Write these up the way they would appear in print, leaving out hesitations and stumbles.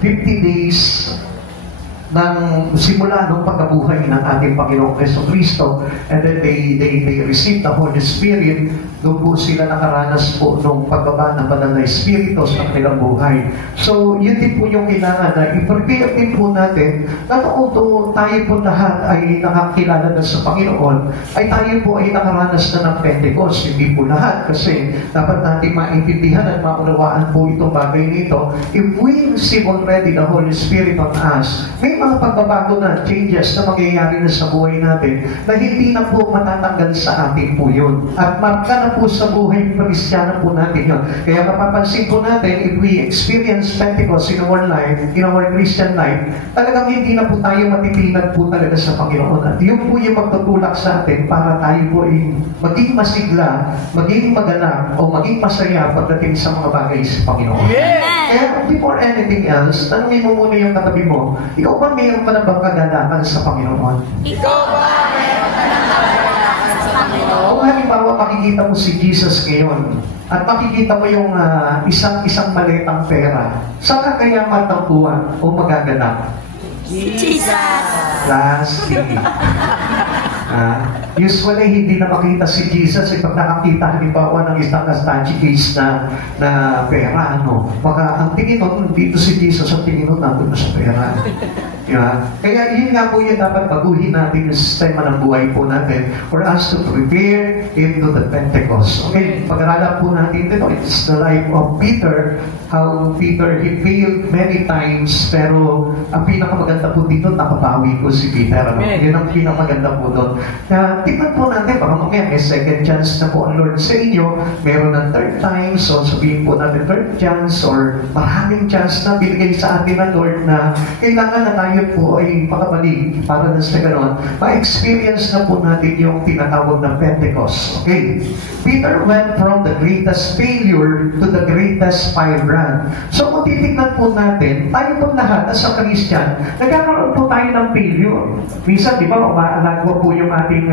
50 days ng simula ng pagkabuhay ng ating Panginoong Jesucristo, and then they received the Holy Spirit. Doon po sila nakaranas po nung pagbaba ng banal na Espiritu sa kanilang buhay. So, yun din po yung kailangan na i-prepare din po natin na although tayo po lahat ay nakakilala na sa Panginoon, ay tayo po ay nakaranas na ng Pentecost. Hindi po lahat, kasi dapat natin maintindihan at maunawaan po itong bagay nito. If we receive already the Holy Spirit on us, may mga pagbabago na, changes na mangyayari na sa buhay natin na hindi na po matatanggal sa atin po yun. At marka na po sa buhay Kristiyano po natin yun. Kaya mapapansin po natin, if we experience Pentecost in our life, in our Christian life, talagang hindi na po tayo matitinag po talaga sa Panginoon. At yun po yung magtutulak sa atin para tayo po ay maging masigla, maging maganap, o maging masaya pagdating sa mga bagay sa Panginoon. Yes! Kaya before anything else, tanungin mo muna yung katabi mo, ikaw ba mayroon ka na bang kagalakan sa Panginoon? Ikaw ba mayroon ka na kagalakan sa Panginoon? Kung halimbawa makikita mo si Jesus ngayon, at makikita mo yung isang maletang pera, saan ka kaya matagpuan o magaganap? Jesus! Last usually, hindi na makita si Jesus pag nakakita halimbawa ng isang stodgy case na pera, ano. Baka ang tingin nun, dito si Jesus, ang tingin nun, nandun na sa pera. Yeah. Kaya yun nga po yung dapat baguhin natin yung sistema ng buhay po natin for us to prepare into the Pentecost. Okay, pag-aralan po natin dito, it's the life of Peter, how Peter, he failed many times, pero ang pinakamaganda po dito, nakabawi po si Peter. Ano? Yun ang pinakamaganda po doon. Tingnan po natin, baka mamaya may second chance na po ang Lord sa inyo, meron ng third time, so sabihin po natin third chance, or maraming chance na binigay sa atin ng Lord na kailangan na tayo po ay makabalik para na sa ganon, ma-experience na po natin yung tinatawag na Pentecost. Okay? Peter went from the greatest failure to the greatest firebrand. So kung titignan po natin, tayo po lahat as a Christian, nagkakaroon po tayo ng failure. Minsan, di ba, umaalagwa po yung ating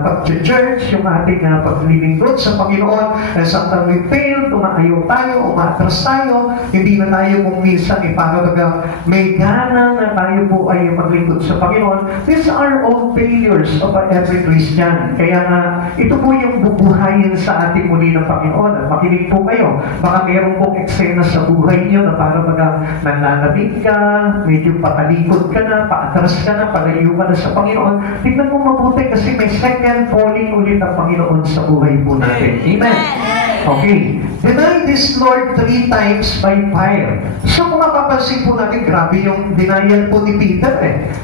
pag-church, yung ating paglilingkod sa Panginoon, sometimes we fail, tumaayaw tayo, umatras tayo, hindi na tayo kung minsan para may gana na tayo po ay maglingkod sa Panginoon. These are all failures of every Christian. Kaya nga, ito po yung bubuhayin sa ating muli ng Panginoon. At makinig po kayo. Baka mayroon pong eksena sa buhay niyo na para nananabig ka, medyo patalikod ka na, paatras ka na, palayo ka na sa Panginoon. Tignan mo mabuti kasi may second calling ulit ang Panginoon sa buhay po natin. Amen? Okay. Deny this Lord 3 times by fire. So kung mapapansin po natin, grabe yung denial po ni Peter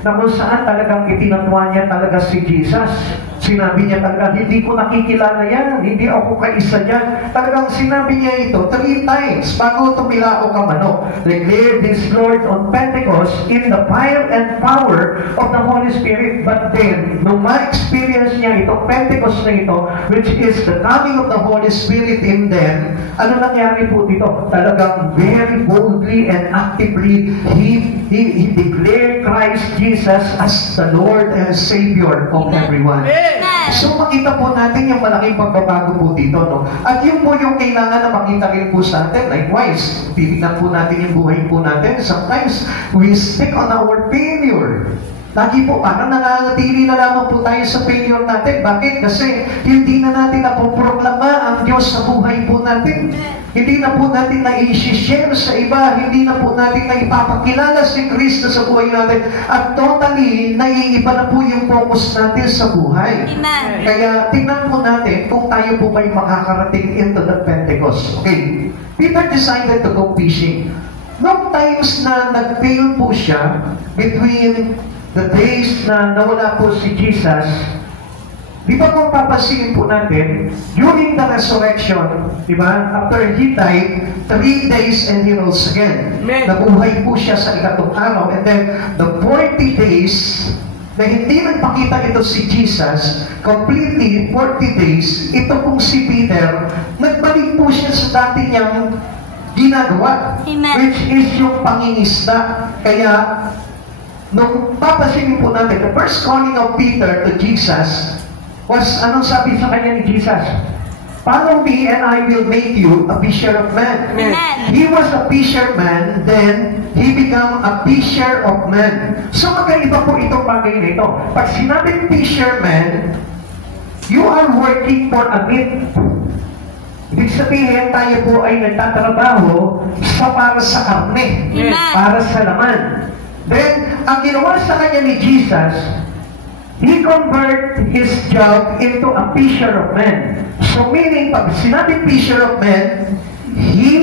na kung saan talagang itinatwa niya talaga si Jesus. Sinabi niya talaga, hindi ko nakikilala yan, hindi ako kaisa dyan. Talagang sinabi niya ito 3 times bago tumilao ka mano. Declare this Lord on Pentecost in the fire and power of the Holy Spirit. But then, nung ma-experience niya ito, Pentecost na ito, which is the coming of the Holy Spirit in them, ano nangyari po dito? Talagang very boldly and actively, he declared Christ Jesus as the Lord and Savior of everyone. So makita po natin yung malaking pagbabago po dito, no? At yun po yung kailangan na makita rin po sa atin. Likewise, titignan po natin yung buhay po natin. Sometimes, we stick on our failure. Lagi po, parang nananatili na lamang po tayo sa failure natin. Bakit? Kasi hindi na natin napoproklama ang Diyos sa buhay po natin. Hindi na po natin na-i-share sa iba. Hindi na po natin na-ipapakilala si Kristo sa buhay natin. At totally, naiiba na po yung focus natin sa buhay. Amen. Kaya tingnan po natin kung tayo po ba'y makakarating into the Pentecost. Okay. Peter decided to go fishing. Noong times na nag-fail po siya between the days na nawala po si Jesus, di ba kung papasingin po natin, during the resurrection, di ba, after he died, 3 days and he rose again. Nabuhay po siya sa ikatong araw. And then, the 40 days, na hindi nagpakita ito si Jesus, completely 40 days, ito pong si Peter, nagbalik po siya sa dati niyang ginagawa. Amen. Which is yung pangingisda. Kaya, nung papasingin po natin, the first calling of Peter to Jesus was, anong sabi sa kanya ni Jesus? Follow me and I will make you a fisher of men. Amen. He was a fisherman, then he became a fisher of men. So magkaiba po itong bagay nito. Pag sinabing fisherman, you are working for a meat. Ibig sabihin, tayo po ay nagtatrabaho para sa karne, Amen. para sa laman. Then, ang ginawa sa kanya ni Jesus, He converted his job into a fisher of men. So meaning, pag sinabi fisher of men, he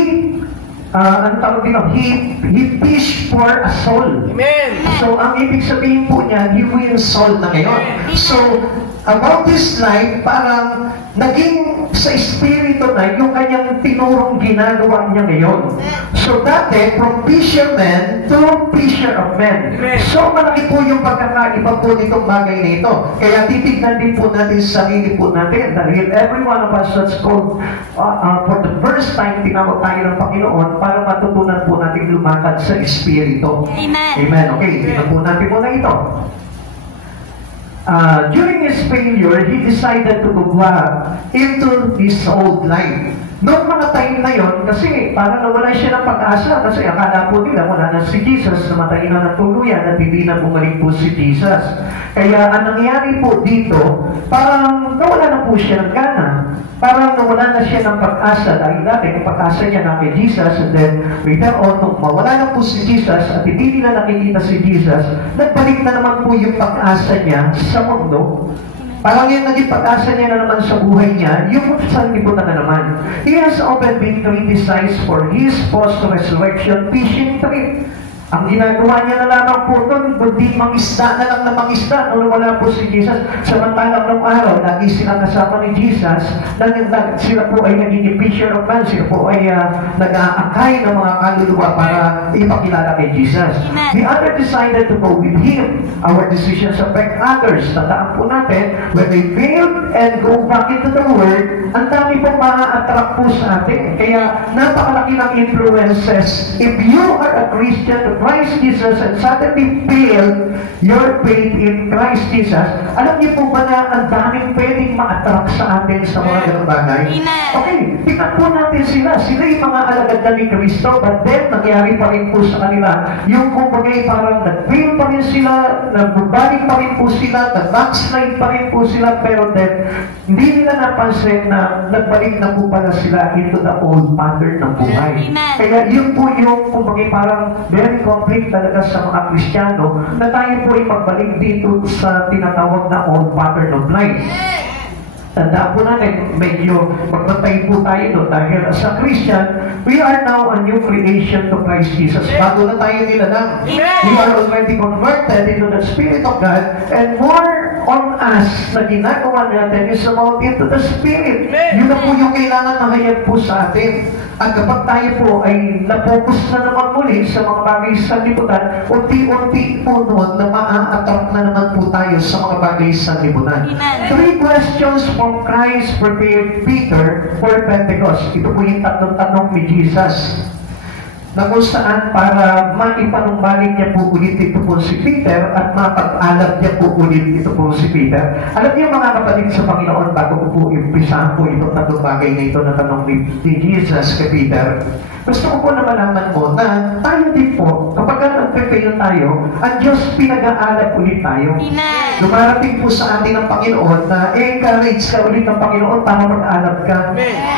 fish for a soul. Amen. So ang ibig sabihin po niya, he wins soul na ngayon. So, about this life, parang naging sa espiritu na yung kanyang tinurong ginagawa niya ngayon. So dati, from fisherman to fisher of men. So malaki po yung pagkakaiba po nitong bagay na ito. Kaya titignan din po natin sa sarili po natin dahil every one of us that's called for the first time tinawag tayo ng Panginoon para matutunan po natin lumakad sa espiritu. Amen. Amen. Okay, tignan po natin po na ito. During his failure, he decided to go back into his old life. Noong mga time na yon, kasi parang nawala siya ng pag-asa kasi akala po nila wala na si Jesus, namatay na ng tuluyan at hindi na bumalik po si Jesus. Kaya ang nangyari po dito, parang nawala na po siya ng gana. Parang nawala na siya ng pag-asa dahil dati ang pag-asa niya na kay Jesus and then later on, nung mawala na po si Jesus at hindi nila nakikita si Jesus, nagbalik na naman po yung pag-asa niya sa mundo. Parang yung naging pag-asa niya na naman sa buhay niya, yung sanlibutan na naman. He has often been criticized for his post-resurrection fishing trip. Ang ginagawa niya na lamang po doon, kundi mangisda na lang na mangisda nung wala po si Jesus. Samantalang nung araw, lagi silang kasama ni Jesus, sila po ay naging fisher of men, sila po ay nag-aakay ng mga kaluluwa para ipakilala kay Jesus. Amen. The other decided to go with Him. Our decisions affect others. Tandaan po natin, when they failed and go back into the Word, ang dami pong ma-attract po sa atin. Kaya napakalaki ng influences. If you are a Christian, Christ Jesus and suddenly failed your faith in Christ Jesus, alam niyo po ba na ang daming pwedeng ma-attract sa atin sa mga ganong bagay? Amen. Okay, tingnan po natin sila. Sila yung mga alagad na ni Kristo, but then nangyari pa rin po sa kanila. Yung kumbagay parang nag-fail pa rin sila, nagbabalik pa rin po sila, nag-backslide pa rin po sila, pero then hindi nila napansin na nagbalik na po pala sila into the old pattern ng buhay. Amen. Kaya yun po yung kumbagay parang very conflict talaga sa mga Kristiyano na tayo po ay magbalik dito sa tinatawag na old pattern of life. Tandaan po natin, medyo magpatay po tayo doon dahil sa Christian, we are now a new creation to Christ Jesus. Bago na tayo nilalang. We are already converted into the Spirit of God and more on us na ginagawa natin is about into the Spirit. Yun na po yung kailangan mahayag po sa atin. At kapag tayo po ay napokus na naman muli sa mga bagay sa lipunan, unti-unti po noon na maa-attract na naman po tayo sa mga bagay sa lipunan. Amen. 3 questions from Christ prepared Peter for Pentecost. Ito po yung tatlong tanong ni Jesus na kung saan para maipanumbalik niya po ulit ito po si Peter at mapag-alap niya po ulit ito po si Peter. Alam niyo mga kapatid sa Panginoon, bago ko po impisahan po itong tatlong bagay na ito na tanong ni Jesus kay Peter, gusto ko po na malaman mo na tayo din po, kapag nagpe-fail tayo, ang Diyos pinag-aalap ulit tayo. Amen. Dumarating po sa atin ng Panginoon na encourage ka ulit ng Panginoon para mag-alap ka.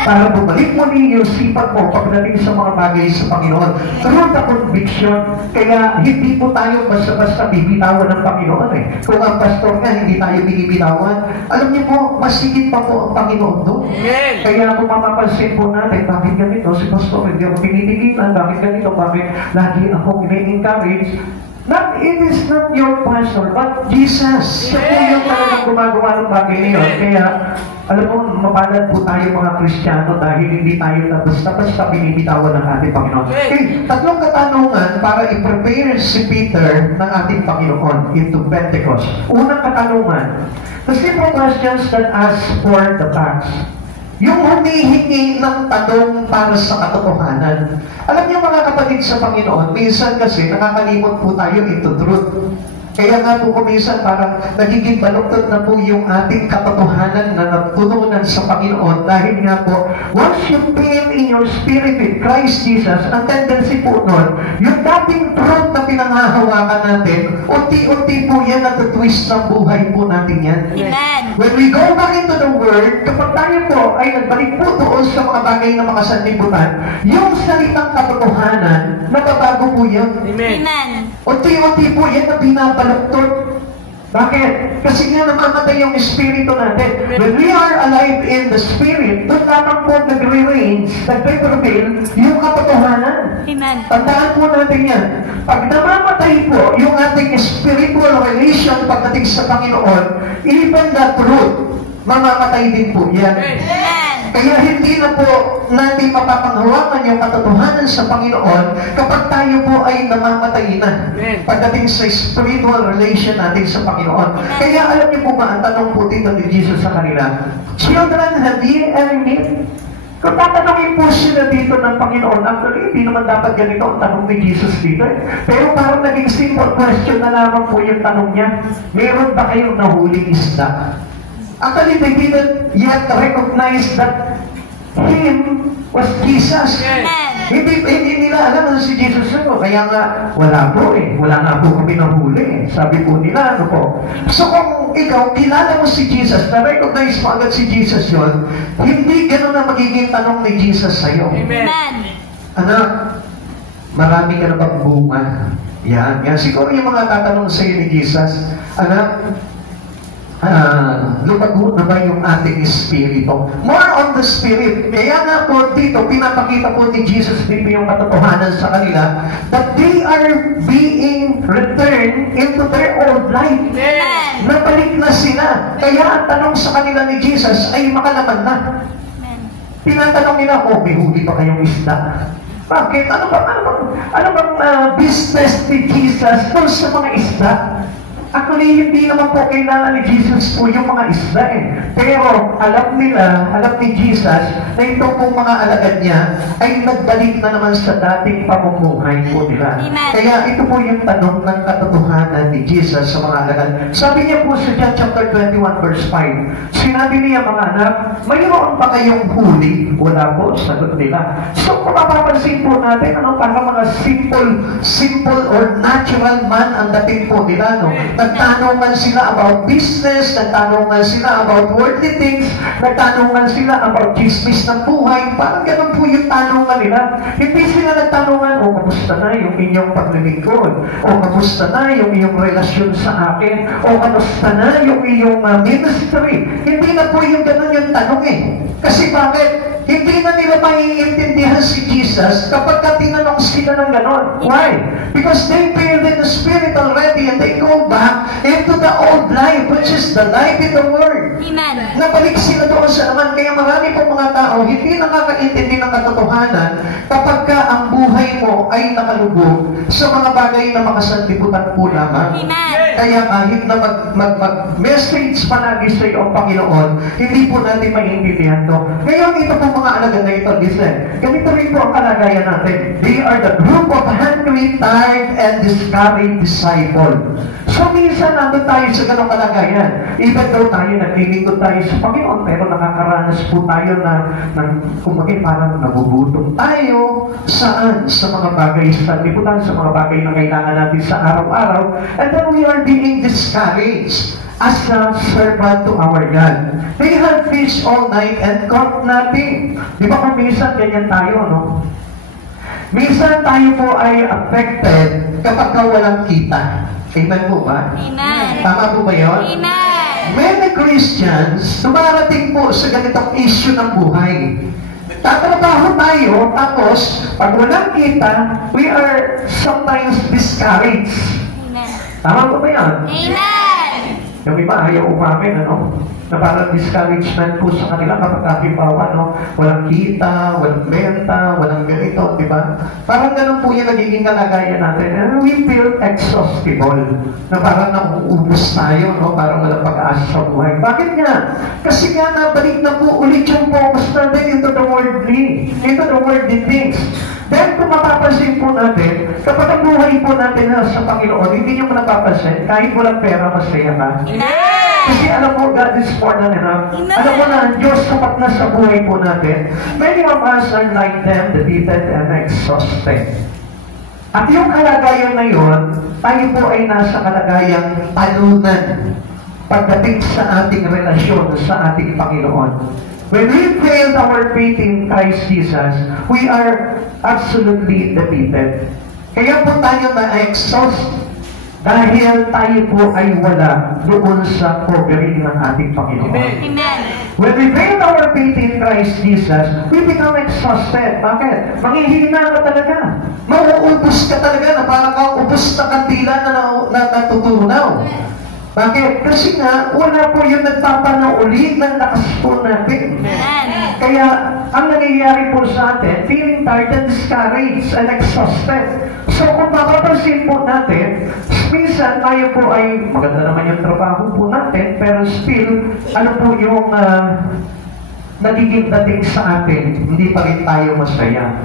Para bumalik muli yung sipag mo pagdating sa mga bagay sa Panginoon. Through the conviction, kaya hindi po tayo basta-basta bibitawan ng Panginoon eh. Kung ang pastor nga, hindi tayo binibitawan. Alam niyo po, masigit pa po ang Panginoon doon. Kaya kung mapapansin po natin, bakit ganito si pastor, hindi ako pinitigilan, bakit ganito, bakit lagi akong ini-encourage. It is not your pastor, but Jesus. Siya po yung talagang gumagawa ng bagay na yun. Kaya, alam mo, mapalad po tayo mga Kristiyano dahil hindi tayo na basta-basta binibitawan ng ating Panginoon. Okay, tatlong katanungan para i-prepare si Peter ng ating Panginoon into Pentecost. Unang katanungan, the simple questions that ask for the facts. Yung humihingi ng tanong para sa katotohanan. Alam niyo mga kapatid sa Panginoon, minsan kasi nakakalimot po tayo into truth. Kaya nga po kuminsan parang nagiging baluktot na po yung ating katotohanan na natutunan sa Panginoon dahil nga po, once you feel in your spirit with Christ Jesus, ang tendency po nun, yung dating truth na pinanghahawakan natin, unti-unti po yan natutwist ng buhay po natin yan. Amen. When we go back into the Word, kapag tayo po ay nagbalik po doon sa mga bagay na makasanlibutan, yung salitang katotohanan, nababago po yan. Amen. Unti-unti po yan na binabaluktot. Bakit? Kasi nga namamatay yung espiritu natin. When we are alive in the spirit, doon lamang po nagre-range, nagpe-prevail yung katotohanan. Amen. Tandaan po natin yan. Pag namamatay po yung ating spiritual relation pagdating sa Panginoon, even the truth, mamamatay din po yan. Amen. Kaya hindi na po natin mapapanghawakan yung katotohanan sa Panginoon kapag tayo po ay namamatay na pagdating sa spiritual relation natin sa Panginoon. Kaya alam niyo po ba, ang tanong po dito ni Jesus sa kanila, children, have ye any need? Kung tatanungin po sila dito ng Panginoon, actually, hindi naman dapat ganito ang tanong ni Jesus dito. Pero parang naging simple question na lamang po yung tanong niya, meron ba kayong nahuling isda? Actually, they didn't yet recognize that Him was Jesus. Hindi nila alam na si Jesus ako. Kaya nga, wala po eh. Wala nga po kami nahuli eh. Sabi po nila, ano po. So kung ikaw, kilala mo si Jesus, na-recognize mo agad si Jesus yon, hindi ganun na magiging tanong ni Jesus sa'yo. Amen. Anak, marami ka na bang bunga? Yan. Siguro yung mga tatanong sa'yo ni Jesus, anak, lumago na ba yung ating espiritu? More on the spirit. Kaya nga po dito, pinapakita po ni Jesus dito yung katotohanan sa kanila that they are being returned into their old life. Amen. Nabalik na sila. Kaya ang tanong sa kanila ni Jesus ay makalaman na. Amen. Tinatanong nila, may huli pa kayong isda? Bakit? Ano bang business ni Jesus doon sa mga isda? Actually, hindi naman po kailangan ni Jesus po yung mga isda eh. Pero alam ni Jesus na ito pong mga alagad niya ay nagbalik na naman sa dating pamumuhay po nila. Amen. Kaya ito po yung tanong ng katotohanan ni Jesus sa mga alagad. Sabi niya po sa John chapter 21 verse 5, sinabi niya, mga anak, mayroon pa kayong huli? Wala po, sagot nila. So kung mapapansin po natin, parang mga simple or natural man ang dating po nila, no? Nagtanungan sila about business, nagtanungan sila about worldly things, nagtanungan sila about chismis ng buhay. Parang ganun po yung tanungan nila. Hindi sila nagtanungan, kamusta na yung inyong paglilingkod? Kamusta na yung iyong relasyon sa akin? Kamusta na yung iyong ministry? Hindi na po yung ganun yung tanong eh. Kasi bakit? Hindi na nila maiintindihan si Jesus kapag tinanong sila ng ganon. Why? Because they failed in the spirit already and they go back into the old life, which is the life in the Word. Amen. Nabalik sila doon sa naman. Kaya marami po mga tao hindi nakakaintindi ng katotohanan kapag ka ang buhay mo ay nakalubog sa mga bagay na makasanlibutan po lamang. Amen. Kaya kahit na mag-message palagi sa iyo ang Panginoon, hindi po natin maiintindihan to. Ngayon, ito po mga alagad na ito, listen. Ganito rin po ang kalagayan natin. They are the group of hungry, tired, and discouraged disciple. So, minsan nandun tayo sa ganong kalagayan. Even though tayo, naglilingkod tayo sa Panginoon, pero nakakaranas po tayo na kumbaga parang nabubutom tayo. Saan? Sa mga bagay sa liputan, sa mga bagay na kailangan natin sa araw-araw. And then we are being discouraged as a servant to our God. They had fished all night and caught nothing. Di ba kung minsan ganyan tayo, no? Minsan tayo po ay affected kapag walang kita. Amen po ba? Amen. Tama po ba yun? Amen. Many Christians, dumarating po sa ganitong issue ng buhay. Tatrabaho tayo, tapos pag walang kita, we are sometimes discouraged. Amen. Tama po ba yun? Amen. Yung iba ayaw umamin, na parang discouragement po sa kanila kapag halimbawa, walang kita, walang benta, walang ganito, di ba? Parang ganun po yung nagiging kalagayan natin. And we feel exhaustible, na parang nauubos tayo, parang walang pag-asa sa buhay. Bakit nga? Kasi nga nabalik na po ulit yung focus natin into the worldly things. Then kung mapapansin po natin, kapag ang buhay buhay po natin sa Panginoon, hindi nyo napapansin, kahit walang pera, masaya ka. Kasi alam mo, God is more than enough. Alam mo na, ang Diyos sapat na sa buhay po natin. Many of us are like them, defeated and exhausted. At yung kalagayan na yun, tayo po ay nasa kalagayang talunan pagdating sa ating relasyon sa ating Panginoon. When we failed our faith in Christ Jesus, we are absolutely defeated. Kaya po tayo na-exhaust dahil tayo po ay wala doon sa covering ng ating Panginoon. Amen. When we fail our faith in Christ Jesus, we become exhausted. Bakit? Manghihina ka talaga. Mauubos ka talaga na parang kang ubos na kandila na natutunaw. Bakit? Kasi nga, wala po yung nagpapanaw ulit ng lakas po natin. Kaya, ang nangyayari po sa atin, feeling tired and discouraged and exhausted. So, kung mapapansin po natin, minsan tayo po ay, maganda naman yung trabaho po natin, pero still, ano po yung nagiging dating sa atin, hindi pa rin tayo masaya.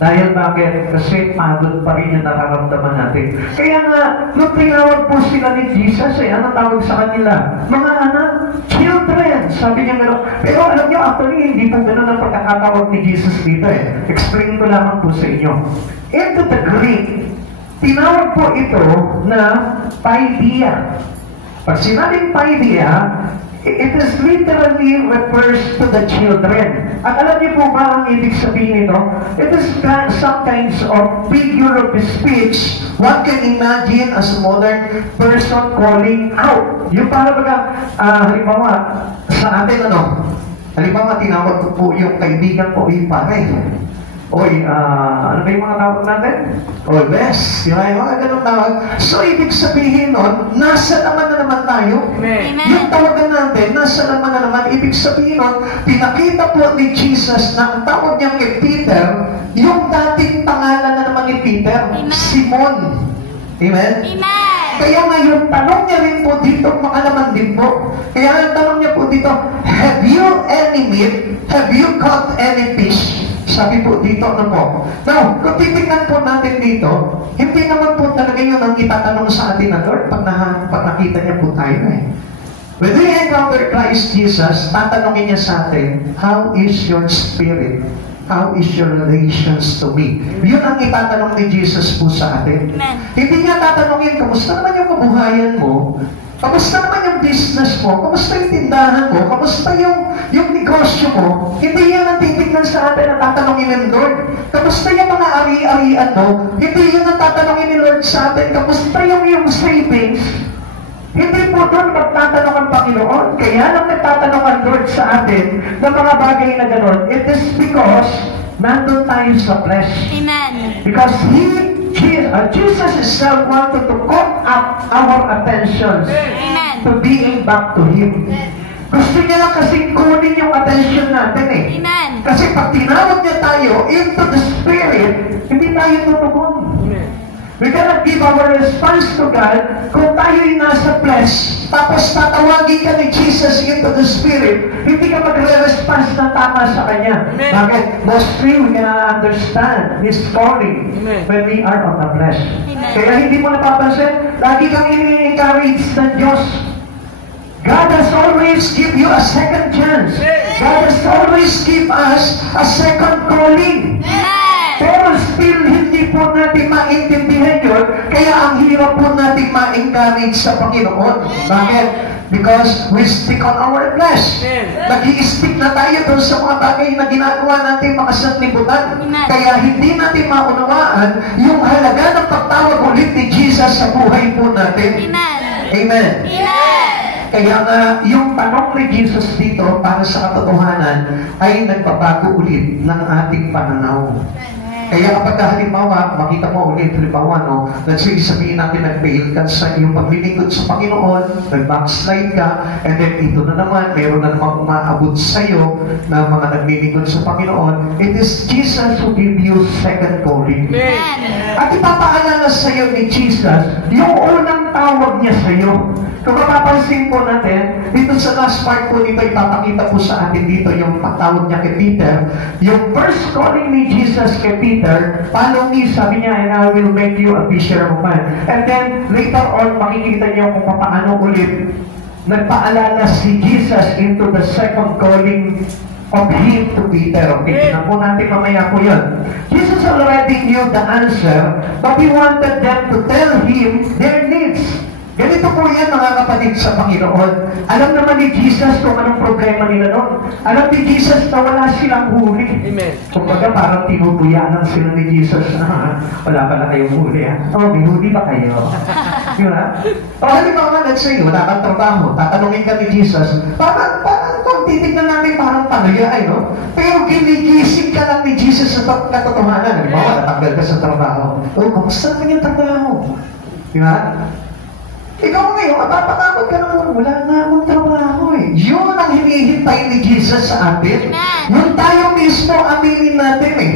Dahil bakit? Kasi pagod pa rin yung nararamdaman natin. Kaya nga, nung tinawag po sila ni Jesus, ano tawag sa kanila? Mga anak, children, sabi niya gano'n. Pero alam niyo, actually, hindi po gano'n ang pagkakatawag ni Jesus dito Explain ko lamang po sa inyo. Into the Greek, tinawag po ito na paidia. Pag sinabing paidia, it is literally refers to the children. At alam niyo po ba ang ibig sabihin nito? It is some kinds of figure of speech. One can imagine as a modern person calling out. Yung para baga, halimbawa, sa atin halimbawa tinawag ko po yung kaibigan ko, pare. Oy, ano ba yung mga tawag natin? Oy, bes. Yung mga ganong tawag. So, ibig sabihin nun, nasa naman na naman tayo. Amen. Yung tawagan natin, nasa naman na naman. Ibig sabihin nun, pinakita po ni Jesus na ang tawag niya kay Peter, yung dating pangalan na naman ni Peter, Amen. Simon. Amen? Amen. Kaya ngayon, tanong niya rin po dito, makalaman din po. Kaya ang tanong niya po dito, have you any meat? Have you caught any fish? Sabi po dito, ano po? Now, kung titignan po natin dito, hindi naman po talaga yun ang itatanong sa atin na Lord pag nakita niya po tayo When we encounter Christ Jesus, tatanungin niya sa atin, how is your spirit? How is your relations to me? Yun ang itatanong ni Jesus po sa atin. Amen. Hindi niya tatanungin, kamusta naman yung kabuhayan mo? Kamusta naman yung business mo? Kamusta yung tindahan mo? Kamusta yung negosyo mo? Hindi yan ang titignan sa atin ang tatanungin ng Lord. Kamusta yung mga ari-arian mo? Hindi yan ang tatanungin ni Lord sa atin. Kamusta yung savings? Hindi po doon magtatanong ang Panginoon. Kaya nang nagtatanong ang Lord sa atin ng mga bagay na gano'n, it is because nandun tayo sa flesh. Amen. Because Jesus himself wanted to call up our attentions Amen. to being back to Him. Gusto niya lang kasi kunin yung attention natin Amen. Kasi pag tinawag niya tayo into the Spirit, hindi tayo tutugon. We cannot give our response to God kung tayo'y nasa flesh. Tapos tatawagin ka ni Jesus into the Spirit, hindi ka magre-response na tama sa Kanya. Amen. Bakit? Mostly, we cannot understand His calling when we are on the flesh. Amen. Kaya hindi mo napapansin, lagi kang ini-encourage ng Diyos. God has always give you a second chance. God has always give us a second calling. Pero still, hindi po natin maintindihan yun, kaya ang hirap po natin ma-encourage sa Panginoon. Bakit? Because we stick on our flesh. Nag-i-stick na tayo doon sa mga bagay na ginagawa natin mga sanlibutan. Kaya hindi natin maunawaan yung halaga ng pagtawag ulit ni Jesus sa buhay po natin. Amen. Kaya nga, yung tanong ni Jesus dito para sa katotohanan ay nagbabago ulit ng ating pananaw. Kaya kapag halimbawa, makita mo ulit, halimbawa, let's say, sabihin natin, nag-fail ka sa iyong paglilingkod sa Panginoon, nag-backslide ka, and then ito na naman, meron na naman umaabot sa iyo na mga naglilingkod sa Panginoon, it is Jesus who give you second calling. At ipapaalala sa iyo ni Jesus yung unang tawag niya sa iyo. Kung mapapansin po natin, dito sa last part po dito, ipapakita po sa atin dito yung patawag niya kay Peter. Yung first calling ni Jesus kay Peter, follow me, sabi niya, and I will make you a fisher of men. And then, later on, makikita niyo kung paano ulit nagpaalala si Jesus into the second calling of him to Peter. Okay, tignan po natin mamaya po yun. Jesus already knew the answer, but he wanted them to tell him their needs. Ganito po yan, mga kapatid sa Panginoon. Alam naman ni Jesus kung anong problema nila noon. Alam ni Jesus na wala silang huli. Amen. Kumbaga parang tinutuyanan sila ni Jesus na wala pala kayong huli. Oh, may huli ba kayo? Di ba? O halimbawa, let's say, wala kang trabaho. Tatanungin ka ni Jesus. Parang kung titignan natin parang pangyay, no? Pero ginigising ka lang ni Jesus sa katotohanan. Halimbawa, natanggal ka sa trabaho. Oh, kamusta naman yung trabaho? Di ba? Ikaw ngayon, mapapakabot ka naman, wala na akong trabaho eh. Yun ang hinihintay ni Jesus sa atin. Yung tayo mismo, aminin natin eh.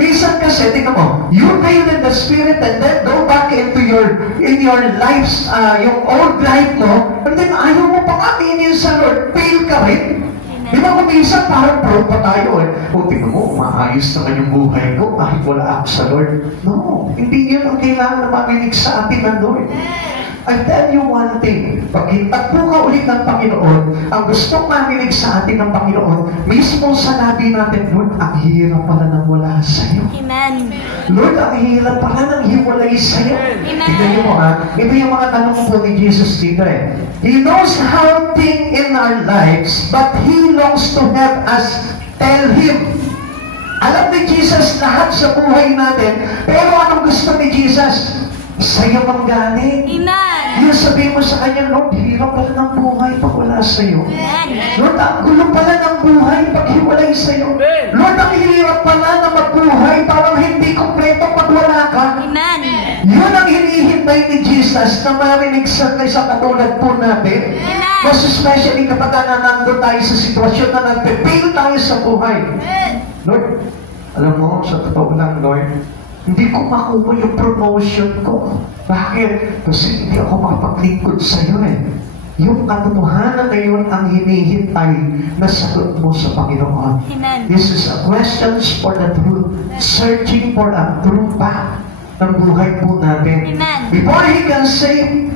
Minsan kasi, tingnan mo, you fail in the Spirit and then go back into your lives, yung old life mo, and then ayaw mo pang aminin sa Lord, fail ka rin. Di ba kung minsan parang pro pa tayo eh. O tingnan mo, maayos naman yung buhay ko kahit wala ako sa Lord. No, hindi yun ang kailangan na maminig sa atin ng Lord. I tell you one thing, pag hitagpo ka ulit ng Panginoon, ang gustong marinig sa atin ng Panginoon, mismo sa labi natin, Lord, ang hirap pala nang wala sa iyo. Amen. Lord, ang hirap pala nang hiwalay sa iyo. Amen. Tignan niyo mo ha, ito yung mga tanong po ni Jesus dito eh. He knows how things in our lives, but He longs to have us tell Him. Alam ni Jesus lahat sa buhay natin, pero anong gusto ni Jesus? Sa'yo mang galing. Amen. Yung sabihin mo sa kanya, Lord, hirap pala ng buhay pag wala sa'yo. Lord, ang gulo pala ng buhay pag hiwalay sa'yo. Lord, ang hirap pala na magbuhay parang hindi kompleto pag wala ka. Amen. Yun ang hinihintay ni Jesus na marinig sa katulad po natin. Mas especially kapag nandun tayo sa sitwasyon na nagpe-fail tayo sa buhay. Lord, alam mo, sa totoo lang, Lord, hindi ko makuha yung promotion ko. Bakit? Kasi hindi ako mapaglingkod sa iyo eh. Yung katotohanan na yun ang hinihintay na sagot mo sa Panginoon. Amen. This is a questions for the truth. Searching for a true path ng buhay po natin. Amen. Before He can save,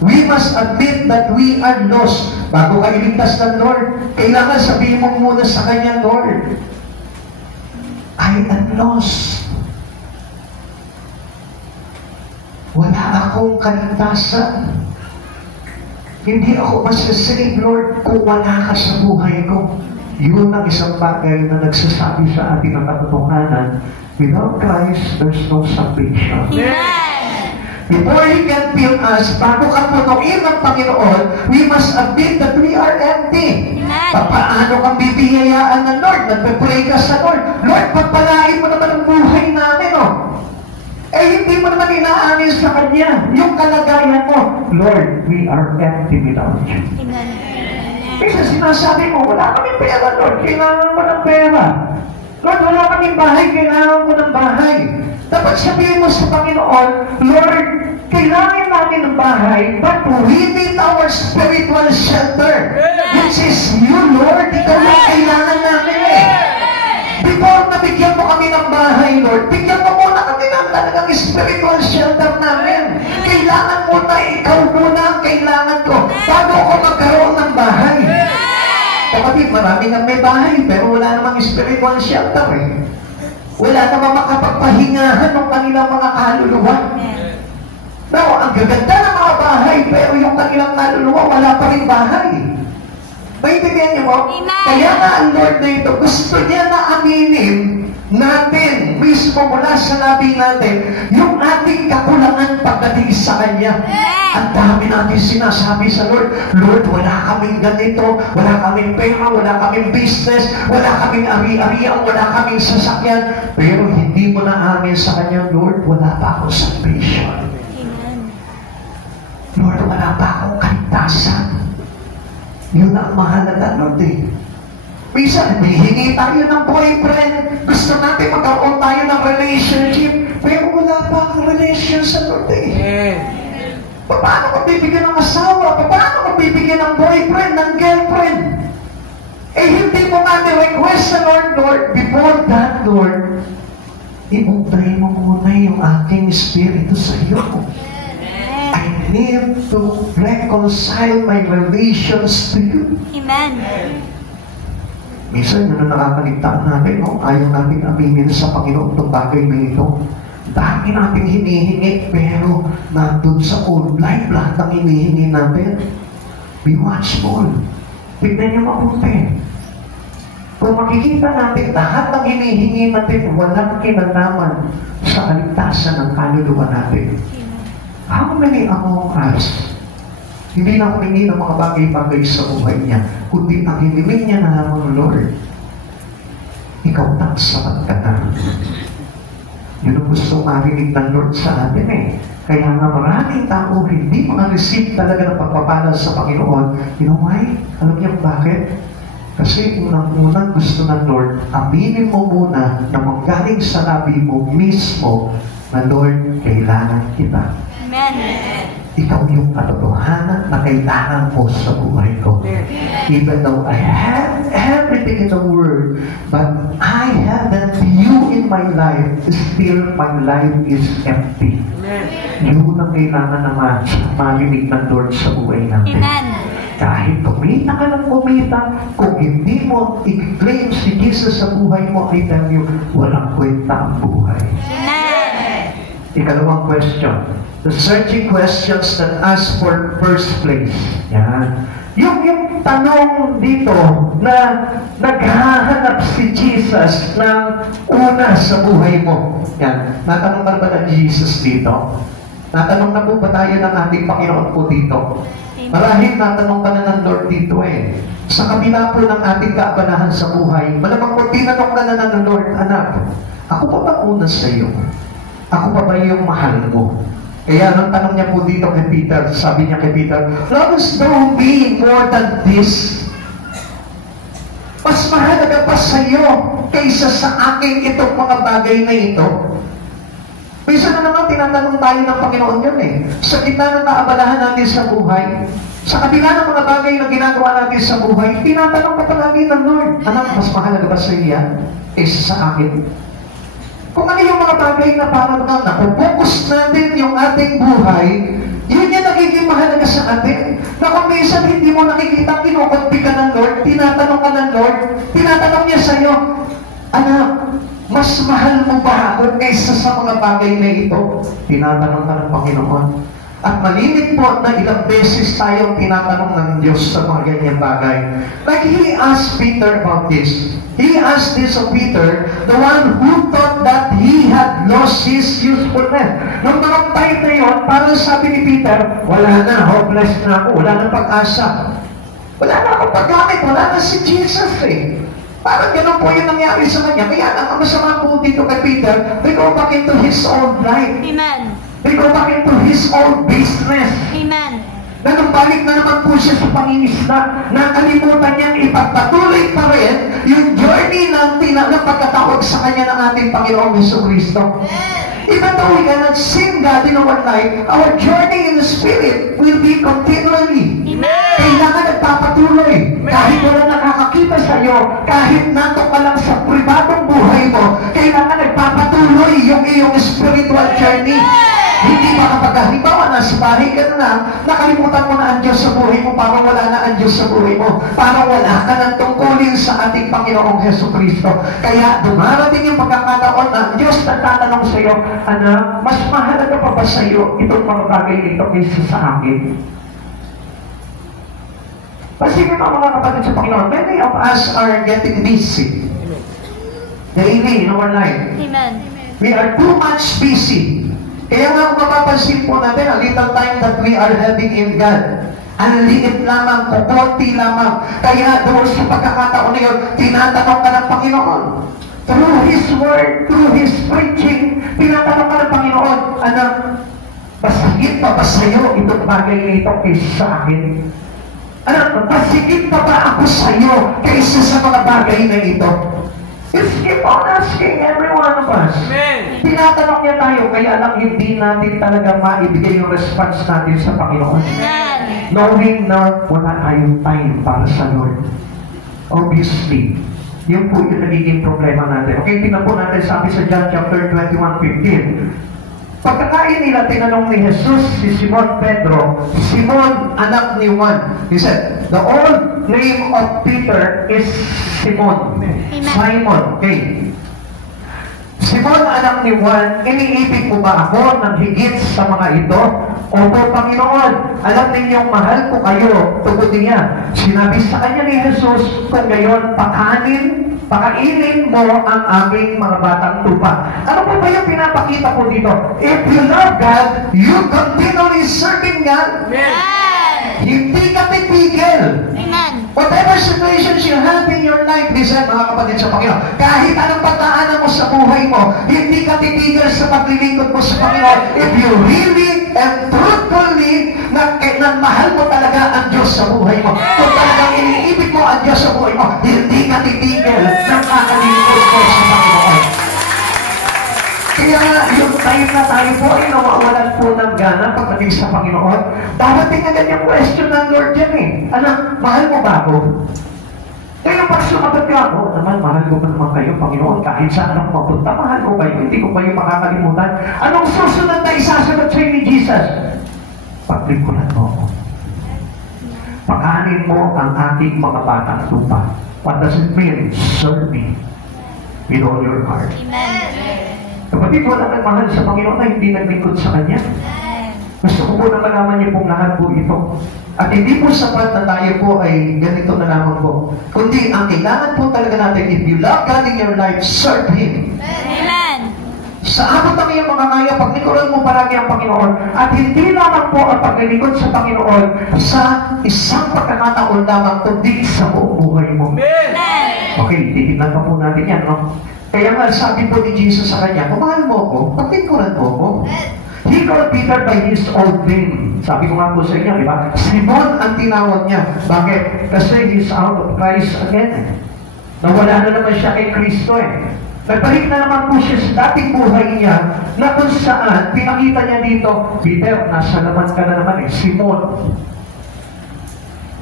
we must admit that we are lost. Bago ka iligtas ng Lord, kailangan sabihin mo muna sa Kanya, Lord, I am lost. Wala akong kaligtasan. Hindi ako masasave, Lord, kung wala ka sa buhay ko. Yun ang isang bagay na nagsasabi sa atin ng katotohanan. Without Christ, there's no salvation. Amen. Before He can fill us, bago ka punuin ng Panginoon, we must admit that we are empty. Amen. Paano kang bibiyayaan ng Lord? Nagpe-pray ka sa Lord. Lord, pagpalain mo naman ang buhay namin, oh. Eh, hindi mo naman inaamin sa Kanya yung kalagayan mo. Lord, we are empty without you. Amen. Kasi sinasabi mo, wala kaming pera, Lord. Kailangan mo ng pera. Lord, wala kaming bahay. Kailangan mo ng bahay. Dapat sabihin mo sa Panginoon, Lord, kailangan namin ng bahay, but we need our spiritual shelter. Which is you, Lord. Ikaw ang kailangan namin eh. Before nabigyan mo kami ng bahay, Lord, bigyan mo muna kami ng talagang spiritual shelter namin. Kailangan mo na, ikaw muna ang kailangan ko bago ako magkaroon ng bahay. Kapatid, marami nang may bahay, pero wala namang spiritual shelter eh. Wala namang makapagpahingahan ng kanilang mga kaluluwa. Now, ang gaganda ng mga bahay, pero yung kanilang kaluluwa, wala pa rin bahay. Maintindihan niyo mo? Kaya nga ang Lord na ito, gusto niya na aminin natin, mismo mula sa labi natin, yung ating kakulangan pagdating sa Kanya. Ang dami natin sinasabi sa Lord, Lord, wala kaming ganito, wala kaming pera, wala kaming business, wala kaming ari-arian, wala kaming sasakyan. Pero hindi mo na amin sa Kanya, Lord, wala pa akong salvation. Lord, wala pa akong kaligtasan. Yun ang mahalaga, Lord eh. Minsan, may hingi tayo ng boyfriend. Gusto natin magkaroon tayo ng relationship. Pero wala pa akong relation sa Lord eh. Amen. Paano ka bibigyan ng asawa? Paano ka bibigyan ng boyfriend, ng girlfriend? Eh, hindi mo nga ni-request sa Lord, Lord. Before that, Lord, ibuntay mo muna yung aking espiritu sa iyo. I need to reconcile my relations to you. Amen. Minsan, yun ang nakakaligtaan natin, no? Ayaw natin aminin sa Panginoon itong bagay na ito. Dami natin hinihingi, pero nandun sa old life, lahat ng hinihingi natin. Be watchful. Tignan niyo mabuti. Kung makikita natin, lahat ng hinihingi natin, walang kinalaman sa kaligtasan ng kaluluwa natin. How many among us, hindi na humingi ng mga bagay-bagay sa buhay niya, kundi ang hiniling niya na lamang, Lord, ikaw na sapat ka na. Yun ang gusto marinig ng Lord sa atin eh. Kaya nga maraming tao hindi makareceive talaga ng pagpapala sa Panginoon. You know why? Alam niyo bakit? Kasi unang-unang gusto ng Lord, aminin mo muna na manggaling sa labi mo mismo na Lord, kailangan kita. Amen. Ikaw yung katotohanan na kailangan mo sa buhay ko. Even though I have everything in the world, but I haven't you in my life, still my life is empty. Yun ang kailangan naman marinig ng Lord sa buhay natin. Amen. Kahit kumita ka ng kumita, kung hindi mo i-claim si Jesus sa buhay mo, I tell you, walang kwenta ang buhay. Amen. Ikalawang question. The searching questions that ask for first place. Yan. Yung tanong dito na naghahanap si Jesus ng una sa buhay mo. Yan. Natanong ka ba na Jesus dito? Natanong na po ba tayo ng ating Panginoon po dito? Marahil natanong ka na ng Lord dito eh. Sa kabila po ng ating kaabalahan sa buhay, malamang kung tinanong ka na ng Lord, anak, ako pa ba una sa iyo? Ako pa ba yung mahal mo? Kaya nung tanong niya po dito kay Peter, sabi niya kay Peter, lovest thou me more than this? Mas mahalaga pa sa iyo kaysa sa aking itong mga bagay na ito. Minsan na naman tinatanong tayo ng Panginoon yun eh. Sa gitna ng kaabalahan natin sa buhay, sa kabila ng mga bagay na ginagawa natin sa buhay, tinatanong ka palagi ng Lord, anak, mas mahalaga ba sa iya kaysa sa akin? Kung ano yung mga bagay na parang napopokus natin yung ating buhay, yun yung nagiging mahalaga sa atin. Na kung minsan hindi mo nakikita, kinukunti ka ng Lord, tinatanong ka ng Lord, tinatanong niya sa iyo, anak, mas mahal mo ba ako kaysa sa mga bagay na ito? Tinatanong ka ng Panginoon. At malinig po na ilang beses tayong tinatanong ng Diyos sa mga ganyang bagay. Like He asked Peter about this. He asked this of Peter, the one who thought that he had lost his usefulness. Nung mga time na yun, parang sabi ni Peter, wala na, hopeless na ako, wala na pag-asa. Wala na akong paggamit, wala na si Jesus eh. Parang gano'n po yung nangyari sa kanya. Kaya ang masama po dito kay Peter, they go back into his old life. Amen. They go back into his old business. Amen. Nagbalik na naman po siya sa pangingisda. Nakalimutan niyang ipagpatuloy pa rin yung journey ng pagkatawag sa kanya ng ating Panginoong Jesucristo. Even though we cannot sing God in our life, our journey in the Spirit will be continually. Amen. Kailangan nagpapatuloy. Kahit wala nakakakita sa iyo, kahit nato ka lang sa pribadong buhay mo, kailangan nagpapatuloy yung iyong spiritual journey. Hindi ba kapag halimbawa nasa bahay ka na, nakalimutan mo na ang Diyos sa buhay mo, parang wala na ang Diyos sa buhay mo, parang wala ka ng tungkulin sa ating Panginoong Jesucristo. Kaya dumarating yung pagkakataon na Diyos nagtatanong sa iyo, anak, mas mahalaga pa ba sa iyo itong mga bagay nito kaysa sa akin? Kasi mga kapatid sa Panginoon, many of us are getting busy daily in our life. Amen. We are too much busy. Kaya nga kung mapapansin po natin, a little time that we are having in God, ang liit lamang, kukunti lamang. Kaya doon sa pagkakataon na yun, tinatanong ka ng Panginoon. Through His Word, through His preaching, tinatanong ka ng Panginoon, anak, masigit pa ba sa'yo itong bagay na ito kaysa sa akin? Anak, masigit pa ba ako sa'yo kaysa sa mga bagay na ito? Just keep on asking every one of us. Amen. Tinatanong niya tayo, kaya lang hindi natin talaga maibigay yung response natin sa Panginoon. Amen. Knowing na wala tayong time para sa Lord. Obviously, yun po yung nagiging problema natin. Okay, tingnan po natin, sabi sa John chapter 21:15. Pagkakain nila, tinanong ni Jesus si Simon Pedro, Simon, anak ni Juan. He said, the old name of Peter is Simon. Simon. Okay. Simon, anak ni Juan, iniibig mo ba ako ng higit sa mga ito? Opo, Panginoon, alam ninyong mahal ko kayo, tugod niya. Sinabi sa kanya ni Jesus, kung gayon, pakainin mo ang aming mga batang tupa. Ano po ba yung pinapakita ko dito? If you love God, you continually serving God. Amen. Hindi ka titigil. Amen. Whatever situations you have in your life, listen mga kapatid sa Panginoon, kahit anong pagdaanan mo sa buhay mo, hindi ka titigil sa paglilingkod mo sa Panginoon. If you really and truthfully na mahal mo talaga ang Diyos sa buhay mo, kung talagang iniibig mo ang Diyos sa buhay mo, hindi ka titigil ng kakalingkod mo sa Panginoon. Kaya yung time na tayo po ay nawawalan po ng gana pagdating sa Panginoon, darating agad yung question ng Lord dyan eh. Anak, mahal mo ba ako? Kaya pag sumagot ka ako, naman, mahal ko pa naman kayo, Panginoon, kahit saan ako mapunta, mahal ko kayo, hindi ko kayo makakalimutan. Anong susunod na isasagot sa'yo ni Jesus? Paglingkuran mo ako. Pakanin mo ang ating mga batang tupa. What does it mean? Serve me with all your heart. Amen. Kapatid, wala nang mahal sa Panginoon na hindi naglingkod sa Kanya. Gusto ko po na malaman niyo pong lahat po ito. At hindi po sapat na tayo po ay ganito na lamang po. Kundi ang kailangan po talaga natin, if you love God in your life, serve Him. Amen. Sa abot ng iyong mga kaya, paglingkuran mo palagi ang Panginoon. At hindi lamang po ang paglilingkod sa Panginoon sa isang pagkakataon lamang, kundi sa buong buhay mo. Amen. Okay, titignan pa po natin yan, no? Kaya nga, sabi po ni Jesus sa kanya, kung mahal mo ako, paglingkuran mo ako. He called Peter by his old name. Sabi ko nga po sa inyo, di ba? Simon ang tinawag niya. Bakit? Kasi he's out of Christ again. Nawala na naman siya kay Kristo eh. Nagbalik na naman po siya sa dating buhay niya na kung saan pinakita niya dito, Peter, nasa naman ka na naman eh, Simon.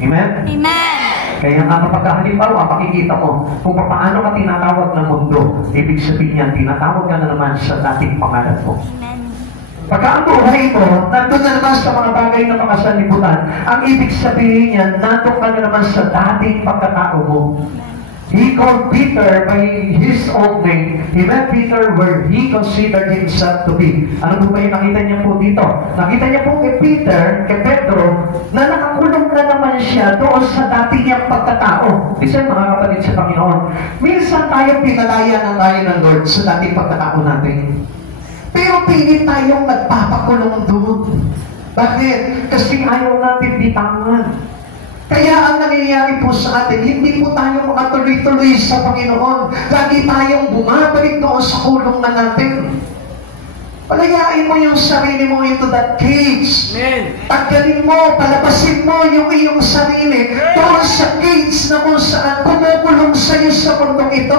Amen? Amen. Kaya nga kapag halimbawa, makikita mo kung paano ka tinatawag ng mundo, ibig sabihin niya, tinatawag ka na naman sa dating pangalan mo. Amen. Pagka ang buhay mo, nandun na naman sa mga bagay na makasalibutan, ang ibig sabihin niya, nandun ka na naman sa dating pagkatao mo. He called Peter by his own name. He met Peter where he considered himself to be. Ano po ba yung nakita niya po dito? Nakita niya po kay Peter, kay Pedro, na nakakulong na naman siya doon sa dati niyang pagkatao. Kasi mga kapatid sa Panginoon, minsan tayo pinalaya na tayo ng Lord sa dating pagkatao natin. Pero pilit tayong nagpapakulong doon. Bakit? Kasi ayaw natin bitangan. Kaya ang nangyayari po sa atin, hindi po tayo makatuloy-tuloy sa Panginoon. Lagi tayong bumabalik doon sa kulong na natin. Palayain mo yung sarili mo into that cage. Tanggalin mo, palabasin mo yung iyong sarili doon sa cage na kung saan kumukulong sa iyo sa mundong ito.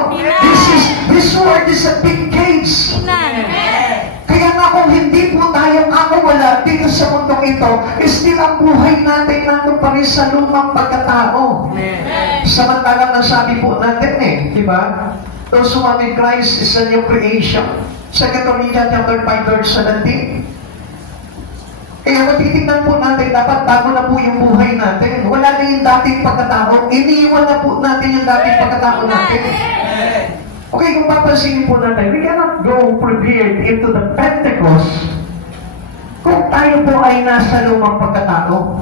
This world is a big cage. Kaya nga kung hindi po tayo kakawala dito sa mundong ito, still ang buhay natin nandun pa rin sa lumang pagkatao. Samantalang nasabi po natin di ba? Those who are in Christ is a new creation. 2 Corinthians chapter 5 verse 17. Kaya kung titignan po natin, dapat bago na po yung buhay natin. Wala na yung dating pagkatao. Iniiwan na po natin yung dating pagkatao natin. Okay, kung papansinin po natin, we cannot go prepared into the Pentecost kung tayo po ay nasa lumang pagkatao.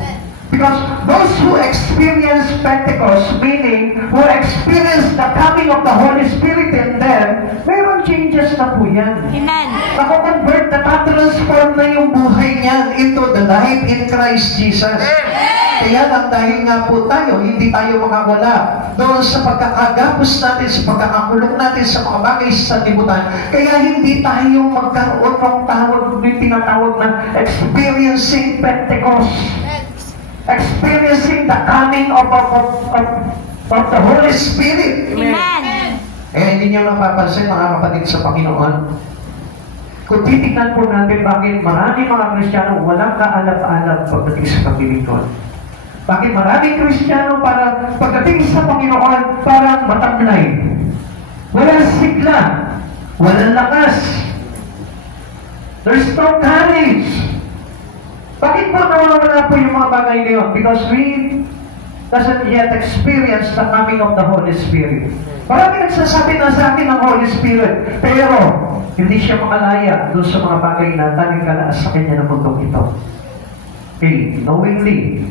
Because those who experience Pentecost, meaning who experience the coming of the Holy Spirit in them, meron changes na po yan. Amen. Nako-convert, natatransform na yung buhay niyan into the life in Christ Jesus. Kaya lang dahil nga po tayo, hindi tayo makawala doon sa pagkakagapos natin, sa pagkakakulong natin sa mga bagay sa libutan. Kaya hindi tayo magkaroon ng tawag, yung tinatawag na experiencing Pentecost. Experiencing the coming of the Holy Spirit. Amen. Eh, hindi niyo napapansin mga kapatid sa Panginoon. Kung titignan po natin bakit maraming mga Kristiyano walang kaalap-alap pagdating sa paglilingkod. Bakit maraming Kristiyano para pagdating sa Panginoon parang matamlay. Walang sigla. Walang lakas. There's no courage. Bakit po nawawala po yung mga bagay na yun? Because we doesn't yet experience the coming of the Holy Spirit. Marami nagsasabi na sa atin ng Holy Spirit, pero hindi siya makalaya doon sa mga bagay na tanging kalaas sa kanya ng mundong ito. Okay, knowingly.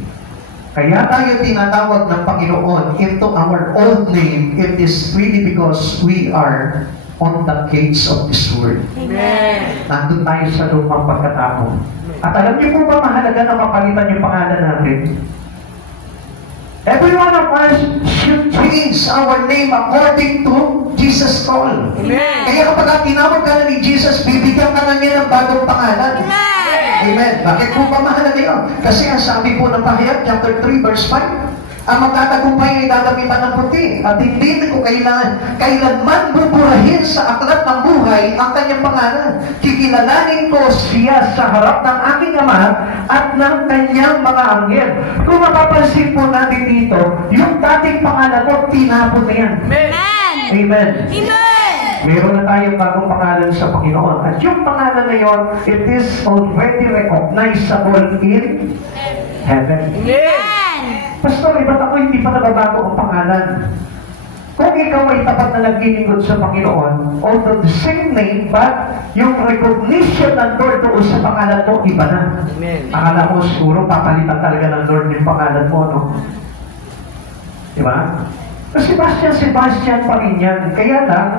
Kaya tayo tinatawag ng Panginoon into our old name. It is really because we are on the gates of this world. Amen. Nandun tayo sa lumang pagkatao. At alam niyo po ba mahalaga na mapalitan yung pangalan natin? Every one of us should change our name according to Jesus' call. Amen. Kaya kapag tinawag ka na ni Jesus, bibigyan ka na niya ng bagong pangalan. Amen. Bakit po ba mahalaga yun? Kasi ang sabi po ng Pahayag, chapter 3, verse 5, ang magtatagumpay ay dadamitan ng puti at hindi ko kailanman buburahin sa aklat ng buhay ang kanyang pangalan. Kikilalanin ko siya sa harap ng aking Ama at ng kanyang mga anghel. Kung mapapansin po natin dito, yung dating pangalan mo, tinapon na yan. Amen. Amen. Amen. Meron na tayong bagong pangalan sa Panginoon. At yung pangalan na yon, it is already recognizable in heaven. Amen. Pastor, ba't ako hindi pa nababago ang pangalan? Kung ikaw ay tapat na naglilingkod sa Panginoon, although the same name, but yung recognition ng Lord doon sa pangalan mo, iba na. Amen. Akala mo siguro papalitan talaga ng Lord yung pangalan mo, no? Diba? So, Sebastian pa rin yan. Kaya lang,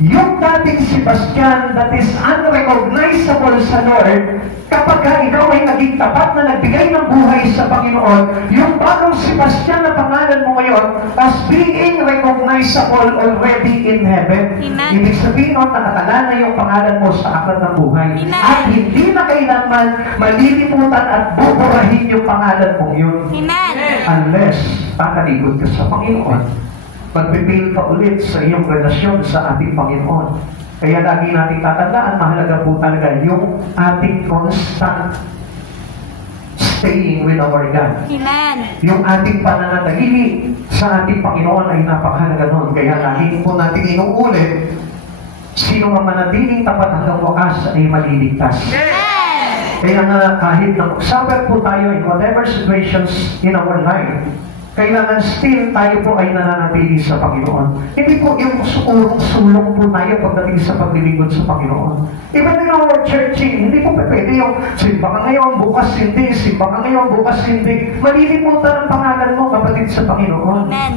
yung dating Sebastian that is unrecognizable sa Lord, kapag ikaw ay naging tapat na nagbigay ng buhay sa Panginoon, yung bagong Sebastian na pangalan mo ngayon as being recognizable already in heaven. Amen. Ibig sabihin nun, nakatala na yung pangalan mo sa aklat ng buhay. Amen. At hindi na kailanman malilimutan at buburahin yung pangalan mo yun. Amen. Unless pakaligod ka sa Panginoon. Magpipil ka ulit sa iyong relasyon sa ating Panginoon. Kaya lagi natin tatandaan, mahalaga po talaga yung ating constant staying with our God. Amen. Yung ating pananatili sa ating Panginoon ay napakahalaga nun. Kaya lagi po natin inuulit, sino man manatiling tapat hanggang wakas ay maliligtas. Kaya nga kahit suffer po tayo in whatever situations in our life, kailangan still tayo po ay nananatili sa Panginoon. Hindi po yung sulong po tayo pagdating sa paglilingkod sa Panginoon. Even in our churching, hindi po pwede yung simba ka ngayon, bukas hindi, simba ka ngayon, bukas hindi. Malilimutan ang pangalan mo, kapatid, sa Panginoon. Amen.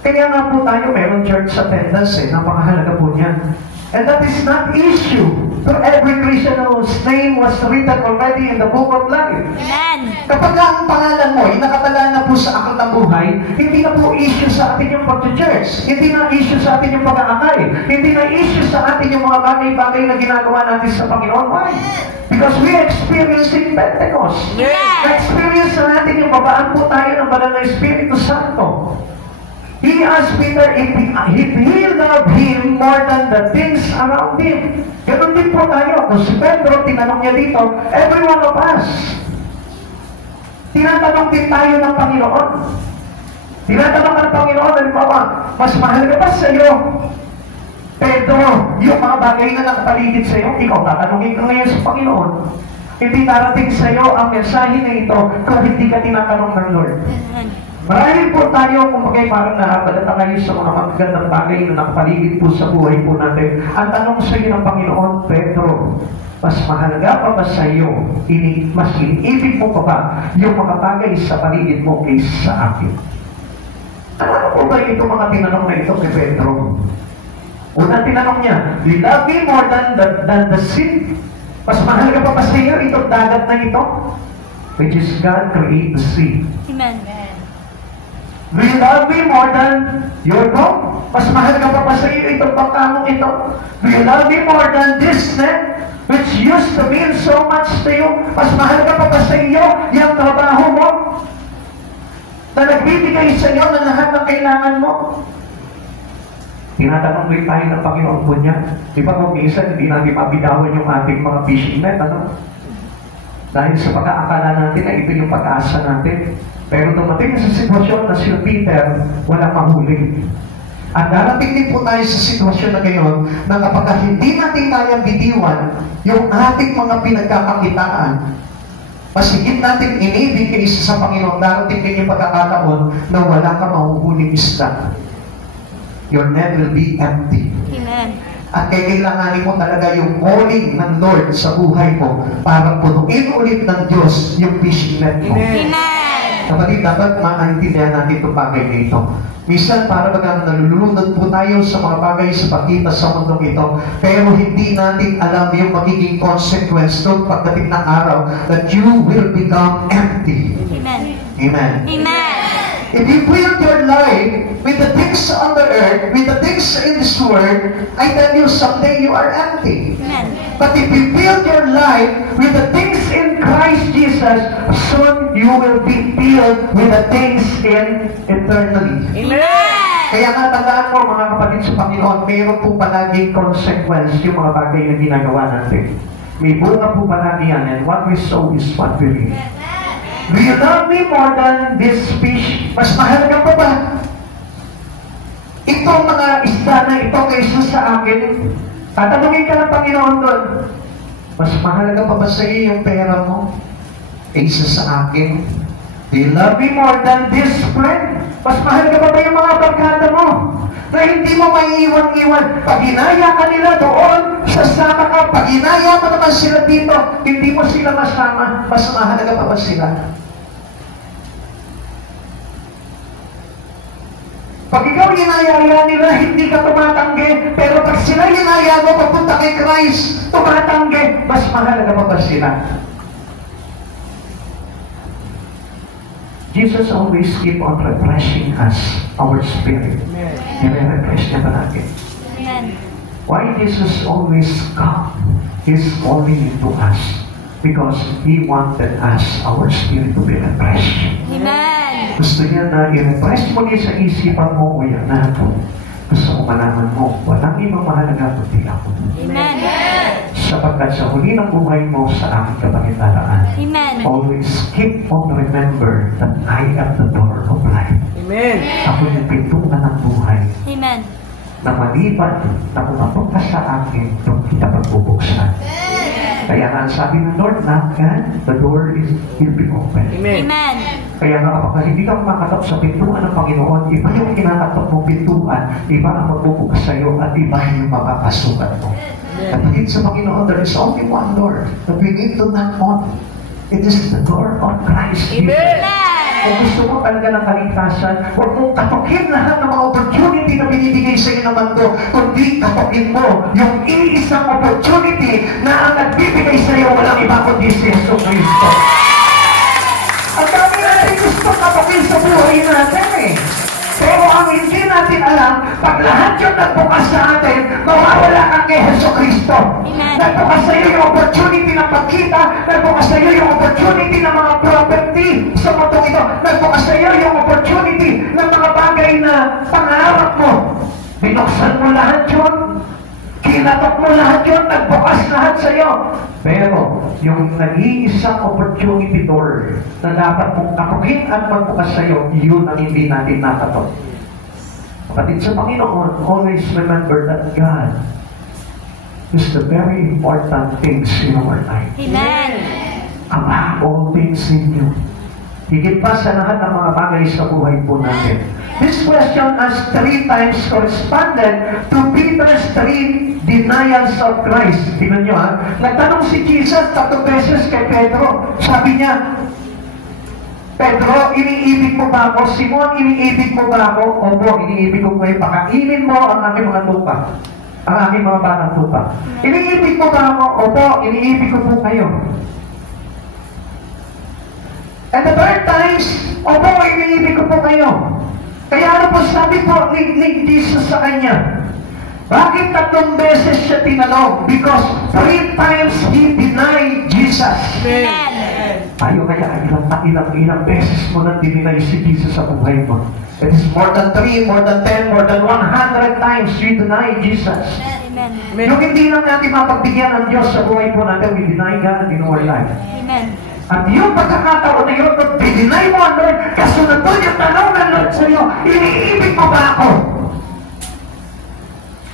Kaya nga po tayo meron church attendance napakahalaga po niyan. And that is not issue to every Christian whose name was written already in the book of life. Amen. Kapag ang pangalan mo ay nakatala na po sa aklat ng buhay, hindi na po issue sa atin yung pag-church. Hindi na issue sa atin yung pag-aakay. Hindi na issue sa atin yung mga bagay-bagay na ginagawa natin sa Panginoon. Why? Because we experience in Pentecost. Na-experience na natin yung babaan po tayo ng banal na Espiritu Santo. He asked Peter if he loved him more than the things around him. Ganun din po tayo. Kung si Pedro, tinanong niya dito, every one of us. Tinatanong din tayo ng Panginoon. Tinatanong ng Panginoon, halimbawa, mas mahal ka ba sa iyo? Pedro, yung mga bagay na nakapaligid sa iyo, ikaw tatanungin ka ngayon sa Panginoon. Hindi darating sa iyo ang mensahe na ito kung hindi ka tinatanong ng Lord. Marami po tayo, kung bagay parang nakabalata kayo sa mga magagandang bagay na nakapaligid po sa buhay po natin. Ang tanong sa iyo ng Panginoon, Pedro, mas mahalaga pa ba sa iyo, mas iniibig mo pa ba yung mga bagay sa paligid mo kaysa sa akin? Ano po ba ito mga tinanong na ito kay Pedro? Unang tinanong niya, you love me more than the sea? Mas mahalaga pa ba sa iyo itong dagat na ito? Which is God create the sea. Amen. Do you love me more than your dog? Mas mahalaga pa ba sa iyo itong pagkamong ito? Do you love me more than this net, which used to mean so much to you? Mas mahalaga pa ba sa iyo yung trabaho mo? Na nagbibigay sa iyo ng lahat ng kailangan mo? Tinatanong rin tayo ng Panginoon po niya. Di ba kung minsan hindi natin mabitawan yung ating mga fishing net, ano? Dahil sa pagkaakala natin na ito yung pag-asa natin. Pero dumating sa sitwasyon na si Peter, walang mahuli. At darating din po tayo sa sitwasyon na ngayon na kapag hindi natin kayang bitiwan yung ating mga pinagkakakitaan, mas higit natin inibig isa sa Panginoon, darating din yung pagkakataon na wala ka mahuhuling isda. Your net will be empty. Amen. At kailanganin mo talaga yung calling ng Lord sa buhay mo para punuin ulit ng Diyos yung fishing net mo. Amen. Kapatid, dapat maintindihan natin itong bagay na ito. Minsan, para bagang nalulunod po tayo sa mga bagay sa pagkita sa mundong ito, pero hindi natin alam yung magiging consequence doon pagdating ng araw that you will become empty. Amen. Amen. Amen. If you build your life with the things on the earth, with the things in this world, I tell you someday you are empty. Amen. But if you build your life with the things in Christ Jesus, soon you will be filled with the things in eternally. Amen. Kaya nga tandaan mo mga kapatid sa Panginoon, mayroon po palaging consequence yung mga bagay na ginagawa natin. May bunga po palagi yan, and what we sow is what we reap. Do you love me more than this fish? Mas mahal ka pa ba? Itong mga isda na ito kaysa sa akin, tatanungin ka ng Panginoon doon, mas mahal ka pa ba sa iyo yung pera mo kaysa sa akin? Do you love me more than this friend? Mas mahal ka pa ba yung mga barkada mo? Na hindi mo maiiwan-iwan. Pag inaya ka nila doon, sasama ka. Pag inaya mo naman sila dito, hindi mo sila masama. Mas mahalaga pa ba sila? Pag ikaw inayaya nila, hindi ka tumatanggi. Pero pag sila inaya mo, papunta kay Christ, tumatanggi. Mas mahalaga pa ba sila? Jesus always keep on refreshing us, our spirit. Nire-refresh niya palagi. Amen. Why Jesus always come? He's calling into us because He wanted us, our spirit, to be refreshed. Amen. Gusto niya na i-refresh mo niya sa isipan mo, o yan na ito. Gusto mo malaman mo, walang ibang mahalaga kundi ako. Amen. Sapagkat sa huli ng buhay mo sa aking kapangitalaan, Amen. always keep on remember that I am the door of life. Amen. Ako yung pintuan ng buhay Amen. na maliban na pumapunta sa akin kung kita pagbubuksan. Kaya nga sabi ng Lord na, the door will be open. Amen. Amen. Kaya nga kapag hindi ka makatok sa pintuan ng Panginoon, iba yung kinakatok mong pintuan, iba ang magbubukas sa iyo, at iba yung makakasukan mo. At higit sa Panginoon, there is only one door that we need to knock on. It is the door of Christ. Amen. Kung gusto mo talaga ng kaligtasan, huwag mong katokin lahat ng mga opportunity na binibigay sa iyo ng mundo, kundi katokin mo yung iisang opportunity na ang nagbibigay sa iyo walang iba kundi si Yesu Cristo. Ang dami natin gusto katokin sa buhay natin eh. Pero ang hindi natin alam, pag lahat yung nagbukas sa atin, mawawala ka kay Yesu Cristo. Amen. Nagbukas sa iyo yung opportunity ng pagkita, nagbukas sa iyo yung opportunity ng mga property sa mundong ito, nagbukas sa iyo yung opportunity ng mga bagay na pangarap mo. Binuksan mo lahat yun, kinatok mo lahat yun, nagbukas lahat sa iyo. Pero, yung nag-iisang opportunity door na dapat mong akuhin at magbukas sa iyo, yun ang hindi natin nakatok. Kapatid sa Panginoon, always remember that God is the very important things in our life. Amen. Above all things in you. Higit pa sa lahat ng mga bagay sa buhay po natin. This question as 3 times corresponded to Peter's 3 denials of Christ. Tingnan nyo ha. Nagtanong si Jesus 3 beses kay Pedro. Sabi niya, Pedro, iniibig mo ba ako? Simon, iniibig mo ba ako? Opo, iniibig ko kayo. Pakainin mo ang aking mga lupa. Ang aking mga batang lupa. Iniibig mo ba ako? Opo, iniibig ko po kayo. And the 3rd times, opo, iniibig ko po kayo. Kaya ano po sabi po ni Jesus sa kanya? Bakit 3 beses siya tinanong? Because 3 times he denied Jesus. Amen. Tayo kaya ilang beses mo nang dininay si Jesus sa buhay mo. It is more than 3, more than 10, more than 100 times you deny Jesus. Amen. Yung hindi lang natin mapagbigyan ng Diyos sa buhay po natin, we deny God in our life. Amen. At yung pagkakataon na yun, kung dinay mo ang Lord, kasunod doon yung tanong ng Lord sa iyo, iniibig mo ba ako?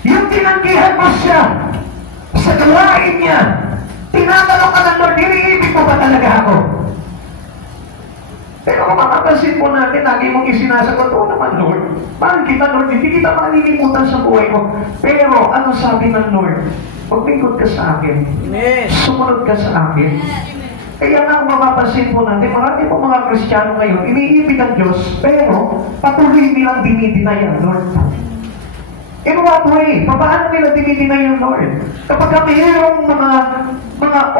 Yung tinanggihan mo siya sa gawain niya, tinatanong ka ng Lord, iniibig mo ba talaga ako? Pero kung makapansin po natin, lagi mong isinasagot, oo naman Lord, mahal kita Lord, hindi kita malilimutan sa buhay ko. Pero ano sabi ng Lord? Maglingkod ka sa akin. Sumunod ka sa akin. Kaya nga kung mapapansin po natin, marami po mga Kristiyano ngayon, iniibig ang Diyos, pero patuloy nilang dinidinay ang Lord. In what way? Paano nila dinidinay ang Lord? Kapag mayroong mga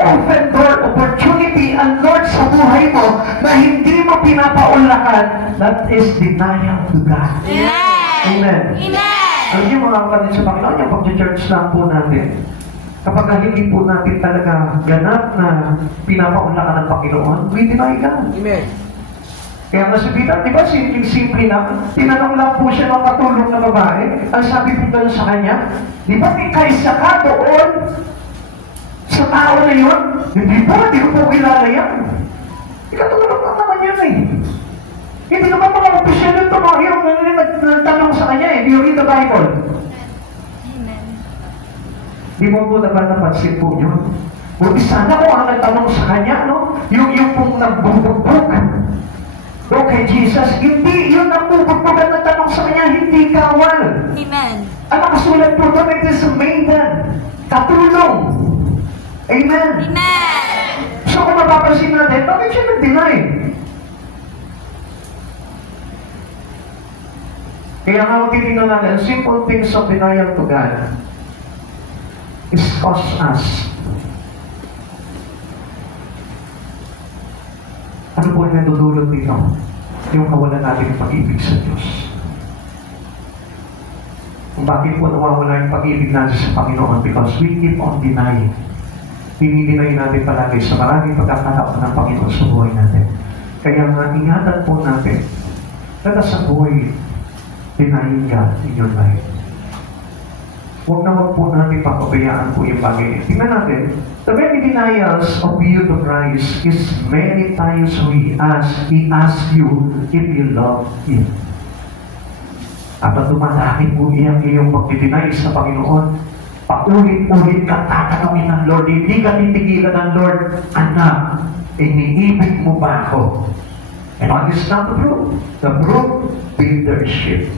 open door opportunity ang Lord sa buhay mo na hindi mo pinapaunlakan, that is denial to God. Amen. Alam niyo mga kapatid sa Panginoon, yung pag-church lang po natin, kapag hindi po natin talaga ganap na pinapaunlakan ng Panginoon, we deny God. Amen. Kaya nga si Peter, di ba, simple lang, tinanong lang po siya ng katulong na babae, ang sabi po doon sa kanya, di ba may kaisa ka doon sa tao na yun? Hindi ko po kilala yan. Ikatulong lang naman yan eh. Hindi naman mga opisyal ito, yung nagtanong sa kanya eh, do you read the Bible? Amen. Di mo po napansin po yun. Buti sana ko ang nagtanong sa kanya, no? Yung pong nagbubugbog. O kay Jesus, hindi yun ang bubugbog at nagtanong sa kanya, hindi kawal. Amen. Ang nakasulat po doon, it is a maiden. Katulong. Amen. Amen. So kung mapapansin natin, bakit siya nag-deny? Kaya nga kung titignan natin, simple things of denial to God is cost us. Ano po yung nadudulot dito? Yung kawalan natin ng pag-ibig sa Diyos. Kung bakit po nawawala yung pag-ibig natin sa Panginoon? Because we keep on denying. Dinidinay natin palagi sa maraming pagkakataon ng Panginoon sa buhay natin. Kaya nga, ingatan po natin. Let us avoid denying God in your life. Huwag na huwag po natin papabayaan po yung bagay. Tingnan natin, the many denials of you to Christ is many times He asks you if you love Him. At ang dumalaki po iyong pagdidinay sa Panginoon, paulit-ulit ka tatanungin ng Lord, hindi ka titigilan ng Lord, anak, iniibig mo ba ako? And what is not the proof? The proof, leadership.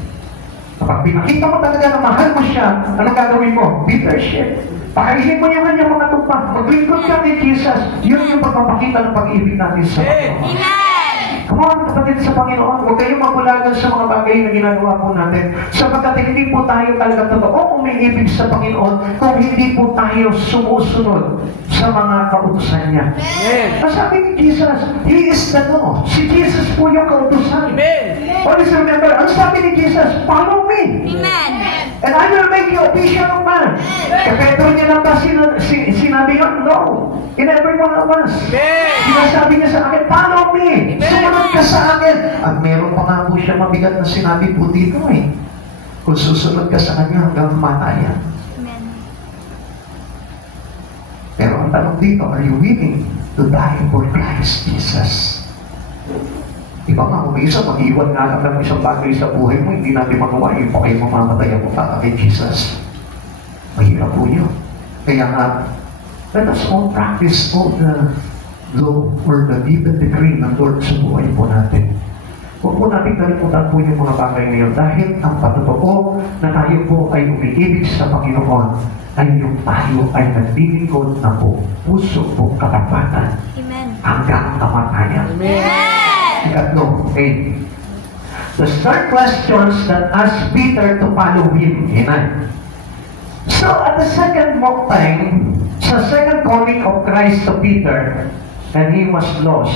Kapag pinakita mo talaga na mahal mo siya, anong gagawin mo? Leadership. Pakainin mo yung kanyang mga tupa. Maglingkod ka kay Jesus. Yun yung pagpapakita ng pag-ibig natin sa Panginoon. Amen. Come on, kapatid sa Panginoon, huwag kayong mabulagan sa mga bagay na ginagawa po natin. Sapagkat hindi po tayo talaga totoo umiibig sa Panginoon kung hindi po tayo sumusunod sa mga kautusan niya. Ang sabi ni Jesus, He is the law. Si Jesus po yung kautusan. Always remember, ang sabi ni Jesus, follow me. Amen. And I will make you a fisher of man. Kaya Pedro niya lang ba sinabi yun? No. In every one of us. Sinasabi niya sa akin, follow me. Sumunod ka sa akin. At meron pa nga po siya mabigat na sinabi po dito eh. Kung susunod ka sa kanya hanggang matayan. Amen. Pero ang tanong dito, are you willing to die for Christ Jesus? Iba nga, kung isa, mag-iwan nga lang ng isang bagay sa buhay mo, hindi natin magawa yung pa kayo mamamatay ako para kay Jesus. Mahirap po yun. Kaya nga, let us all practice all the law or the given decree ng Lord sa buhay po natin. Huwag po natin kalimutan po yung mga bagay na yun dahil ang patotoo na tayo po ay umiibig sa Panginoon ay yung tayo ay naglilingkod na po puso po katapatan hanggang kamatayan. Amen. Ikatlo, okay. The third questions that asked Peter to follow him. Amen. So, at the second time, sa second coming of Christ to Peter, and he was lost,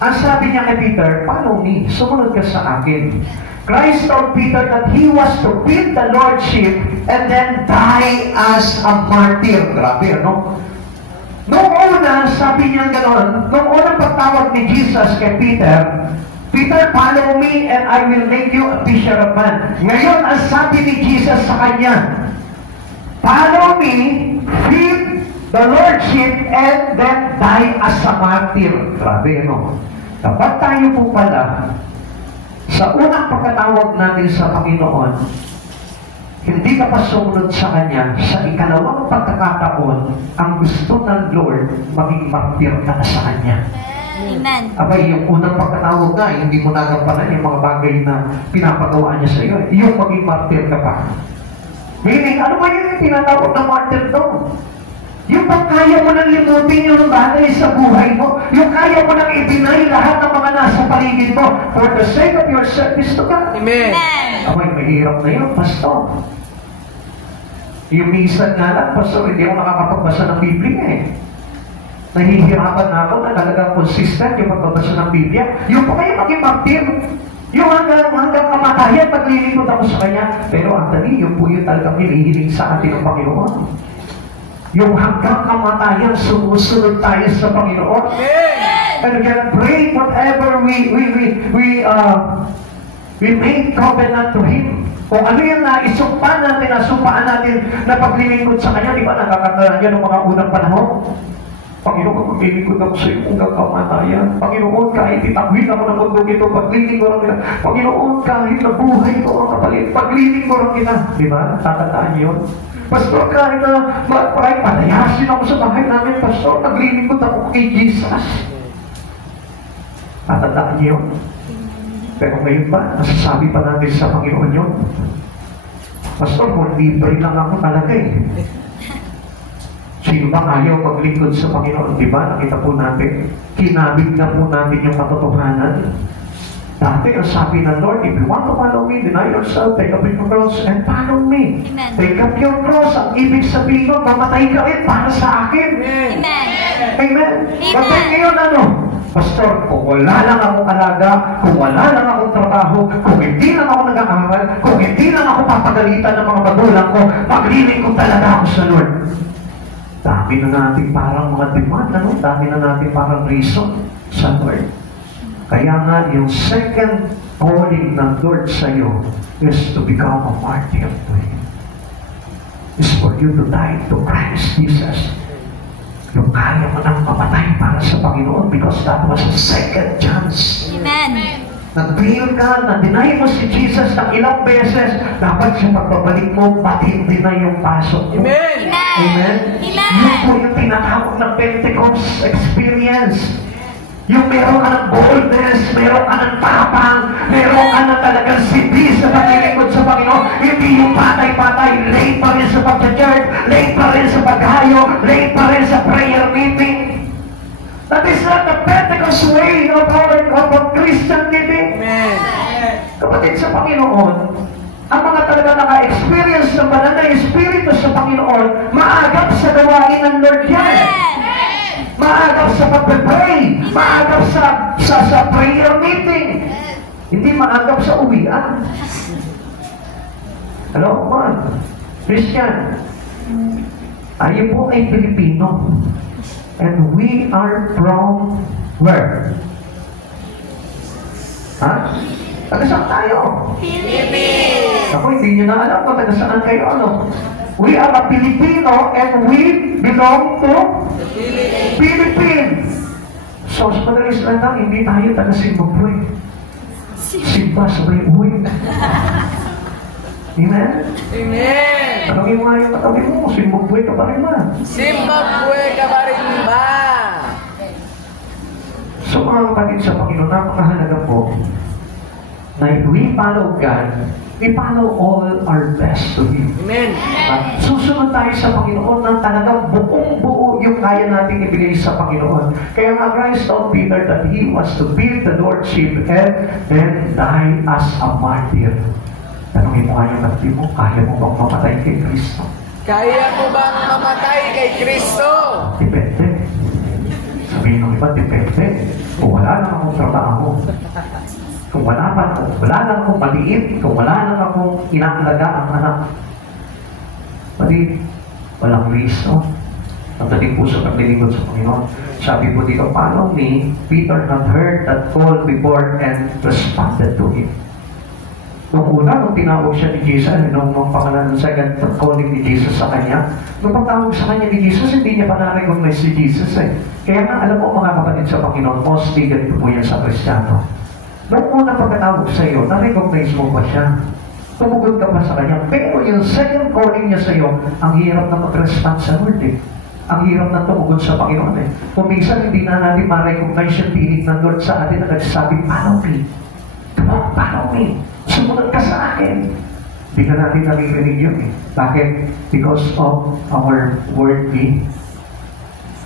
ang sabi niya kay Peter, follow me, sumunod ka sa akin. Christ told Peter that he was to build the Lordship and then die as a martyr. Grabe, no? Noong una, sabi niya gano'n, nung unang pagtawag ni Jesus kay Peter, Peter, follow me and I will make you a fisher of men. Ngayon, ang sabi ni Jesus sa kanya, follow me, feed the Lordship, and then die as a martyr. Grabe, ano? Dapat tayo po pala, sa unang pagkatawag natin sa Panginoon, hindi ka pa sumunod sa Kanya, sa ikalawang pagkakataon, ang gusto ng Lord, maging martyr ka na sa Kanya. Amen. Abay, yung unang pagkatawag nga, hindi mo nagampanan yung mga bagay na pinapagawa niya sa iyo. Yung maging martyr ka pa. Meaning, ano ba yung tinatawag na martyr doon? Yung pag kaya mo nang limutin yung bagay sa buhay mo, yung kaya mo nang i-deny lahat ng mga nasa paligid mo for the sake of your service to God. Amen. Abay, mahirap na yun, pastor. Yung minsan nga lang, pastor, hindi ako nakakapagbasa ng Biblia eh. Nahihirapan na ako na talagang consistent yung pagbabasa ng Biblia. Yung pa kayo maging martir. Yung hanggang kamatayan, paglilingkod ako sa Kanya. Pero ang dali, yung po yun talagang hinihiling sa atin ng Panginoon. Yung hanggang kamatayan, sumusunod tayo sa Panginoon. And we can pray whatever we make covenant to Him. Kung ano yung naisumpa natin, nasumpaan natin na paglilingkod sa Kanya, di ba nakakatalan niya ng mga unang panahon? Panginoon, maglilingkod ako sa iyo hanggang kamatayan. Panginoon, kahit itagwin ako ng mundo ito, paglilingkod ko kita. Panginoon, kahit nabuhay ko ang kapalit, paglilingkod ko kita. Di ba? Tatandaan yun. Pastor, kahit na palayasin ako sa bahay namin, Pastor, naglilingkod ako kay Jesus. Tatandaan yun. Pero ngayon ba, nasasabi pa natin sa Panginoon yun? Pastor, kung libre lang ako talaga eh. Sino ba ayaw maglingkod sa Panginoon? Diba? Nakita po natin. Kinabig na po natin yung katotohanan. Dati ang sabi ng Lord, if you want to follow me, deny yourself, take up your cross, and follow me. Amen. Take up your cross. Ang ibig sabihin ko, mamatay ka rin para sa akin. Amen. Amen. Amen. Bakit ngayon ano? Pastor, kung wala lang akong alaga, kung wala lang akong trabaho, kung hindi lang ako nag-aaral, kung hindi lang ako papagalitan ng mga magulang ko, maglilingkod talaga ako sa Lord. Dami na natin parang mga demand, ano? Dami na natin parang reason sa Lord. Kaya nga, yung second calling ng Lord sa iyo is to become a martyr to Him. Is for you to die to Christ Jesus. Yung kaya mo nang mamatay para sa Panginoon because that was a second chance. Amen. Nag-fail ka, na-deny mo si Jesus ng ilang beses, dapat sa pagbabalik mo, patindi na yung pasok mo. Amen. Amen? Yun po yung tinatawag ng Pentecost experience. Yung meron ka ng boldness, meron ka ng tapang, meron ka na talagang sindi sa paglilingkod sa Panginoon. Hindi yung patay-patay, late pa rin sa pagka-church, late pa rin sa paghayo, late pa rin sa prayer meeting. That is not the Pentecost way of Christian living. Amen. Kapatid sa Panginoon, ang mga talaga naka-experience ng banal na Espiritu sa Panginoon, maagap sa gawain ng Lord yan. Maagap sa pag-pray, maagap sa prayer meeting. Hindi maagap sa uwian. Hello, man. Christian, tayo po ay Pilipino. And we are from where? Ha? Taga saan tayo? Philippines. Ako, hindi nyo na alam kung taga saan kayo, ano? We are a Filipino and we belong to Philippines. So, sa madaling salita, hindi tayo taga Zimbabwe. Simba, sabay uwi. Amen? Amen. Tanongin mo nga yung katabi mo, Zimbabwe ka pa rin ba? Zimbabwe ka pa rin ba? So mga kapatid sa Panginoon, napakahalaga po na if we follow God, we follow all our best to Him. Amen. Susunod tayo sa Panginoon ng talagang buong-buo yung kaya natin ibigay sa Panginoon. Kaya nga Christ told Peter that he was to build the Lordship and then die as a martyr. Tanungin mo nga yung katabi mo, kaya mo bang mamatay kay Kristo? Kaya mo bang mamatay kay Kristo? Depende. Sabihin ng iba, depende. Kung wala lang akong trabaho, kung wala lang akong maliit, kung wala lang akong inaalaga ang anak, pati walang reason. Pagdating po sa paglilingkod sa Panginoon, sabi po dito, follow me, Peter had heard that call before and responded to him. Nung una, nung tinawag siya ni Jesus, nung pangalan ng second calling ni Jesus sa kanya, nung pagtawag sa kanya ni Jesus, hindi niya pa na-recognize si Jesus eh. Kaya nga, alam mo mga kapatid sa Panginoon, mostly ganito po yan sa Kristiyano. Nung una pagkatawag sa iyo, na-recognize mo ba siya? Tumugod ka pa sa kanya. Pero yung second calling niya sa iyo, ang hirap na mag-respond sa Lord eh. Ang hirap na tumugod sa Panginoon eh. Kung minsan hindi na natin ma-recognize yung tinig ng Lord sa atin na nagsasabi, follow me. Come on, follow me. Sumunod ka sa akin. Hindi na natin naririnig yun eh. Bakit? Because of our worldly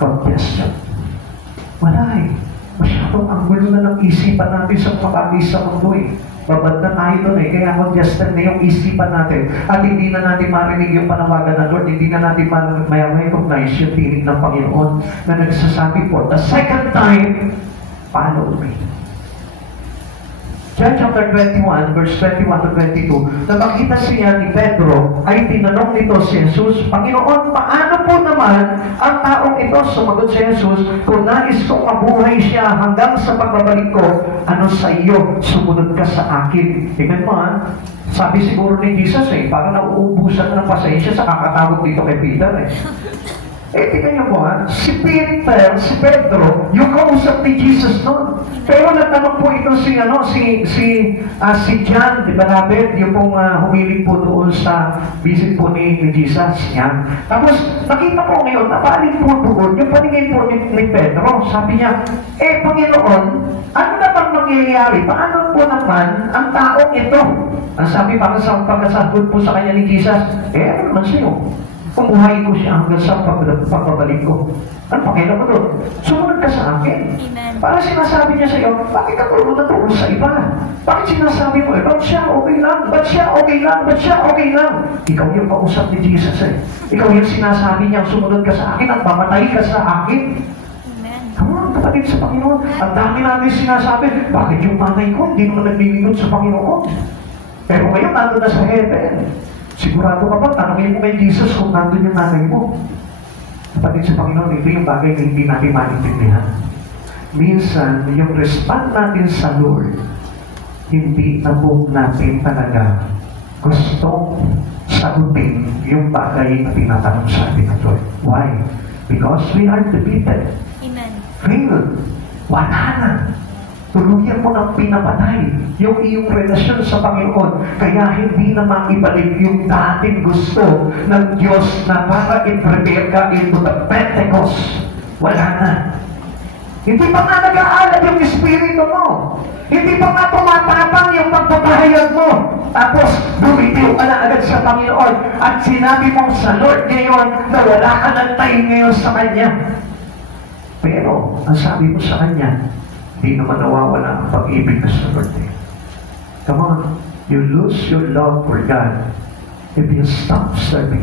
congestion. Wala eh. Masyadong ang gulo na ng isipan natin sa pag-agis sa mundo eh. Babad na tayo doon eh. Kaya congested na yung isipan natin. At hindi na natin marinig yung panawagan ng Lord. Hindi na natin ma-recognize yung tinig ng Panginoon na nagsasabi po, the second time, follow me. John chapter 21, verse 21 to 22, na makita siya ni Pedro, ay tinanong nito si Jesus, Panginoon, paano po naman ang taong ito? Sumagot si Jesus, kung nais kong mabuhay siya hanggang sa pagbabalik ko, ano sa iyo? Sumunod ka sa akin. Tingnan mo sabi siguro ni Jesus parang nauubusan na ng pasensya sa kakatawag dito kay Peter tingnan niyo po si Pedro, yung kausap ni Jesus noon. Pero nagtanong po ito si John, di ba natin? Yung pong humiling po doon sa visit po ni Jesus. Yan. Tapos, nakita po ngayon, napaling po doon, yung paningin po ni Pedro, sabi niya, Panginoon, ano na bang mangyayari? Paano po naman ang taong ito? Ang sabi parang sa pagkasagot po sa kanya ni Jesus, ano naman sa'yo? Pumuhay ko siya hanggang sa pagbabalik ko. Ano pakialam mo doon? Sumunod ka sa akin. Amen. Parang sinasabi niya sa iyo, bakit ka tulong na tulong sa iba? Bakit sinasabi mo, ba't siya okay lang? Ba't siya okay lang? Ba't siya okay lang? Ikaw yung kausap ni Jesus Ikaw yung sinasabi niya, sumunod ka sa akin at mamatay ka sa akin. Amen. Come on, kapatid sa Panginoon. Ang dami natin sinasabi, bakit yung nanay ko hindi naman naglilingkod sa Panginoon? Pero ngayon, nandun na sa heaven. Sigurado ka ba? Tanongin mo kay Jesus kung nandun yung nanay mo. Kapatid sa Panginoon, ito yung bagay na hindi natin maintindihan. Minsan, yung respond natin sa Lord, hindi na po natin talaga gusto sagutin yung bagay na tinatanong sa atin ng Lord. Why? Because we are defeated. Amen. Failed. Wala na. Tuluyan mo ng pinapatay yung iyong relasyon sa Panginoon. Kaya hindi na maibalik yung dating gusto ng Diyos na para i-prepare ka into the Pentecost. Wala na. Hindi pa nga nag-aalat yung Espiritu mo. Hindi pa nga tumatapang yung pagpapahayag mo. Tapos, bumitiw ka na agad sa Panginoon. At sinabi mo sa Lord ngayon na wala ka ng time ngayon sa Kanya. Pero, ang sabi mo sa Kanya, hindi naman nawawala ang pag-ibig na sa Lord. Come on, you lose your love for God if you stop serving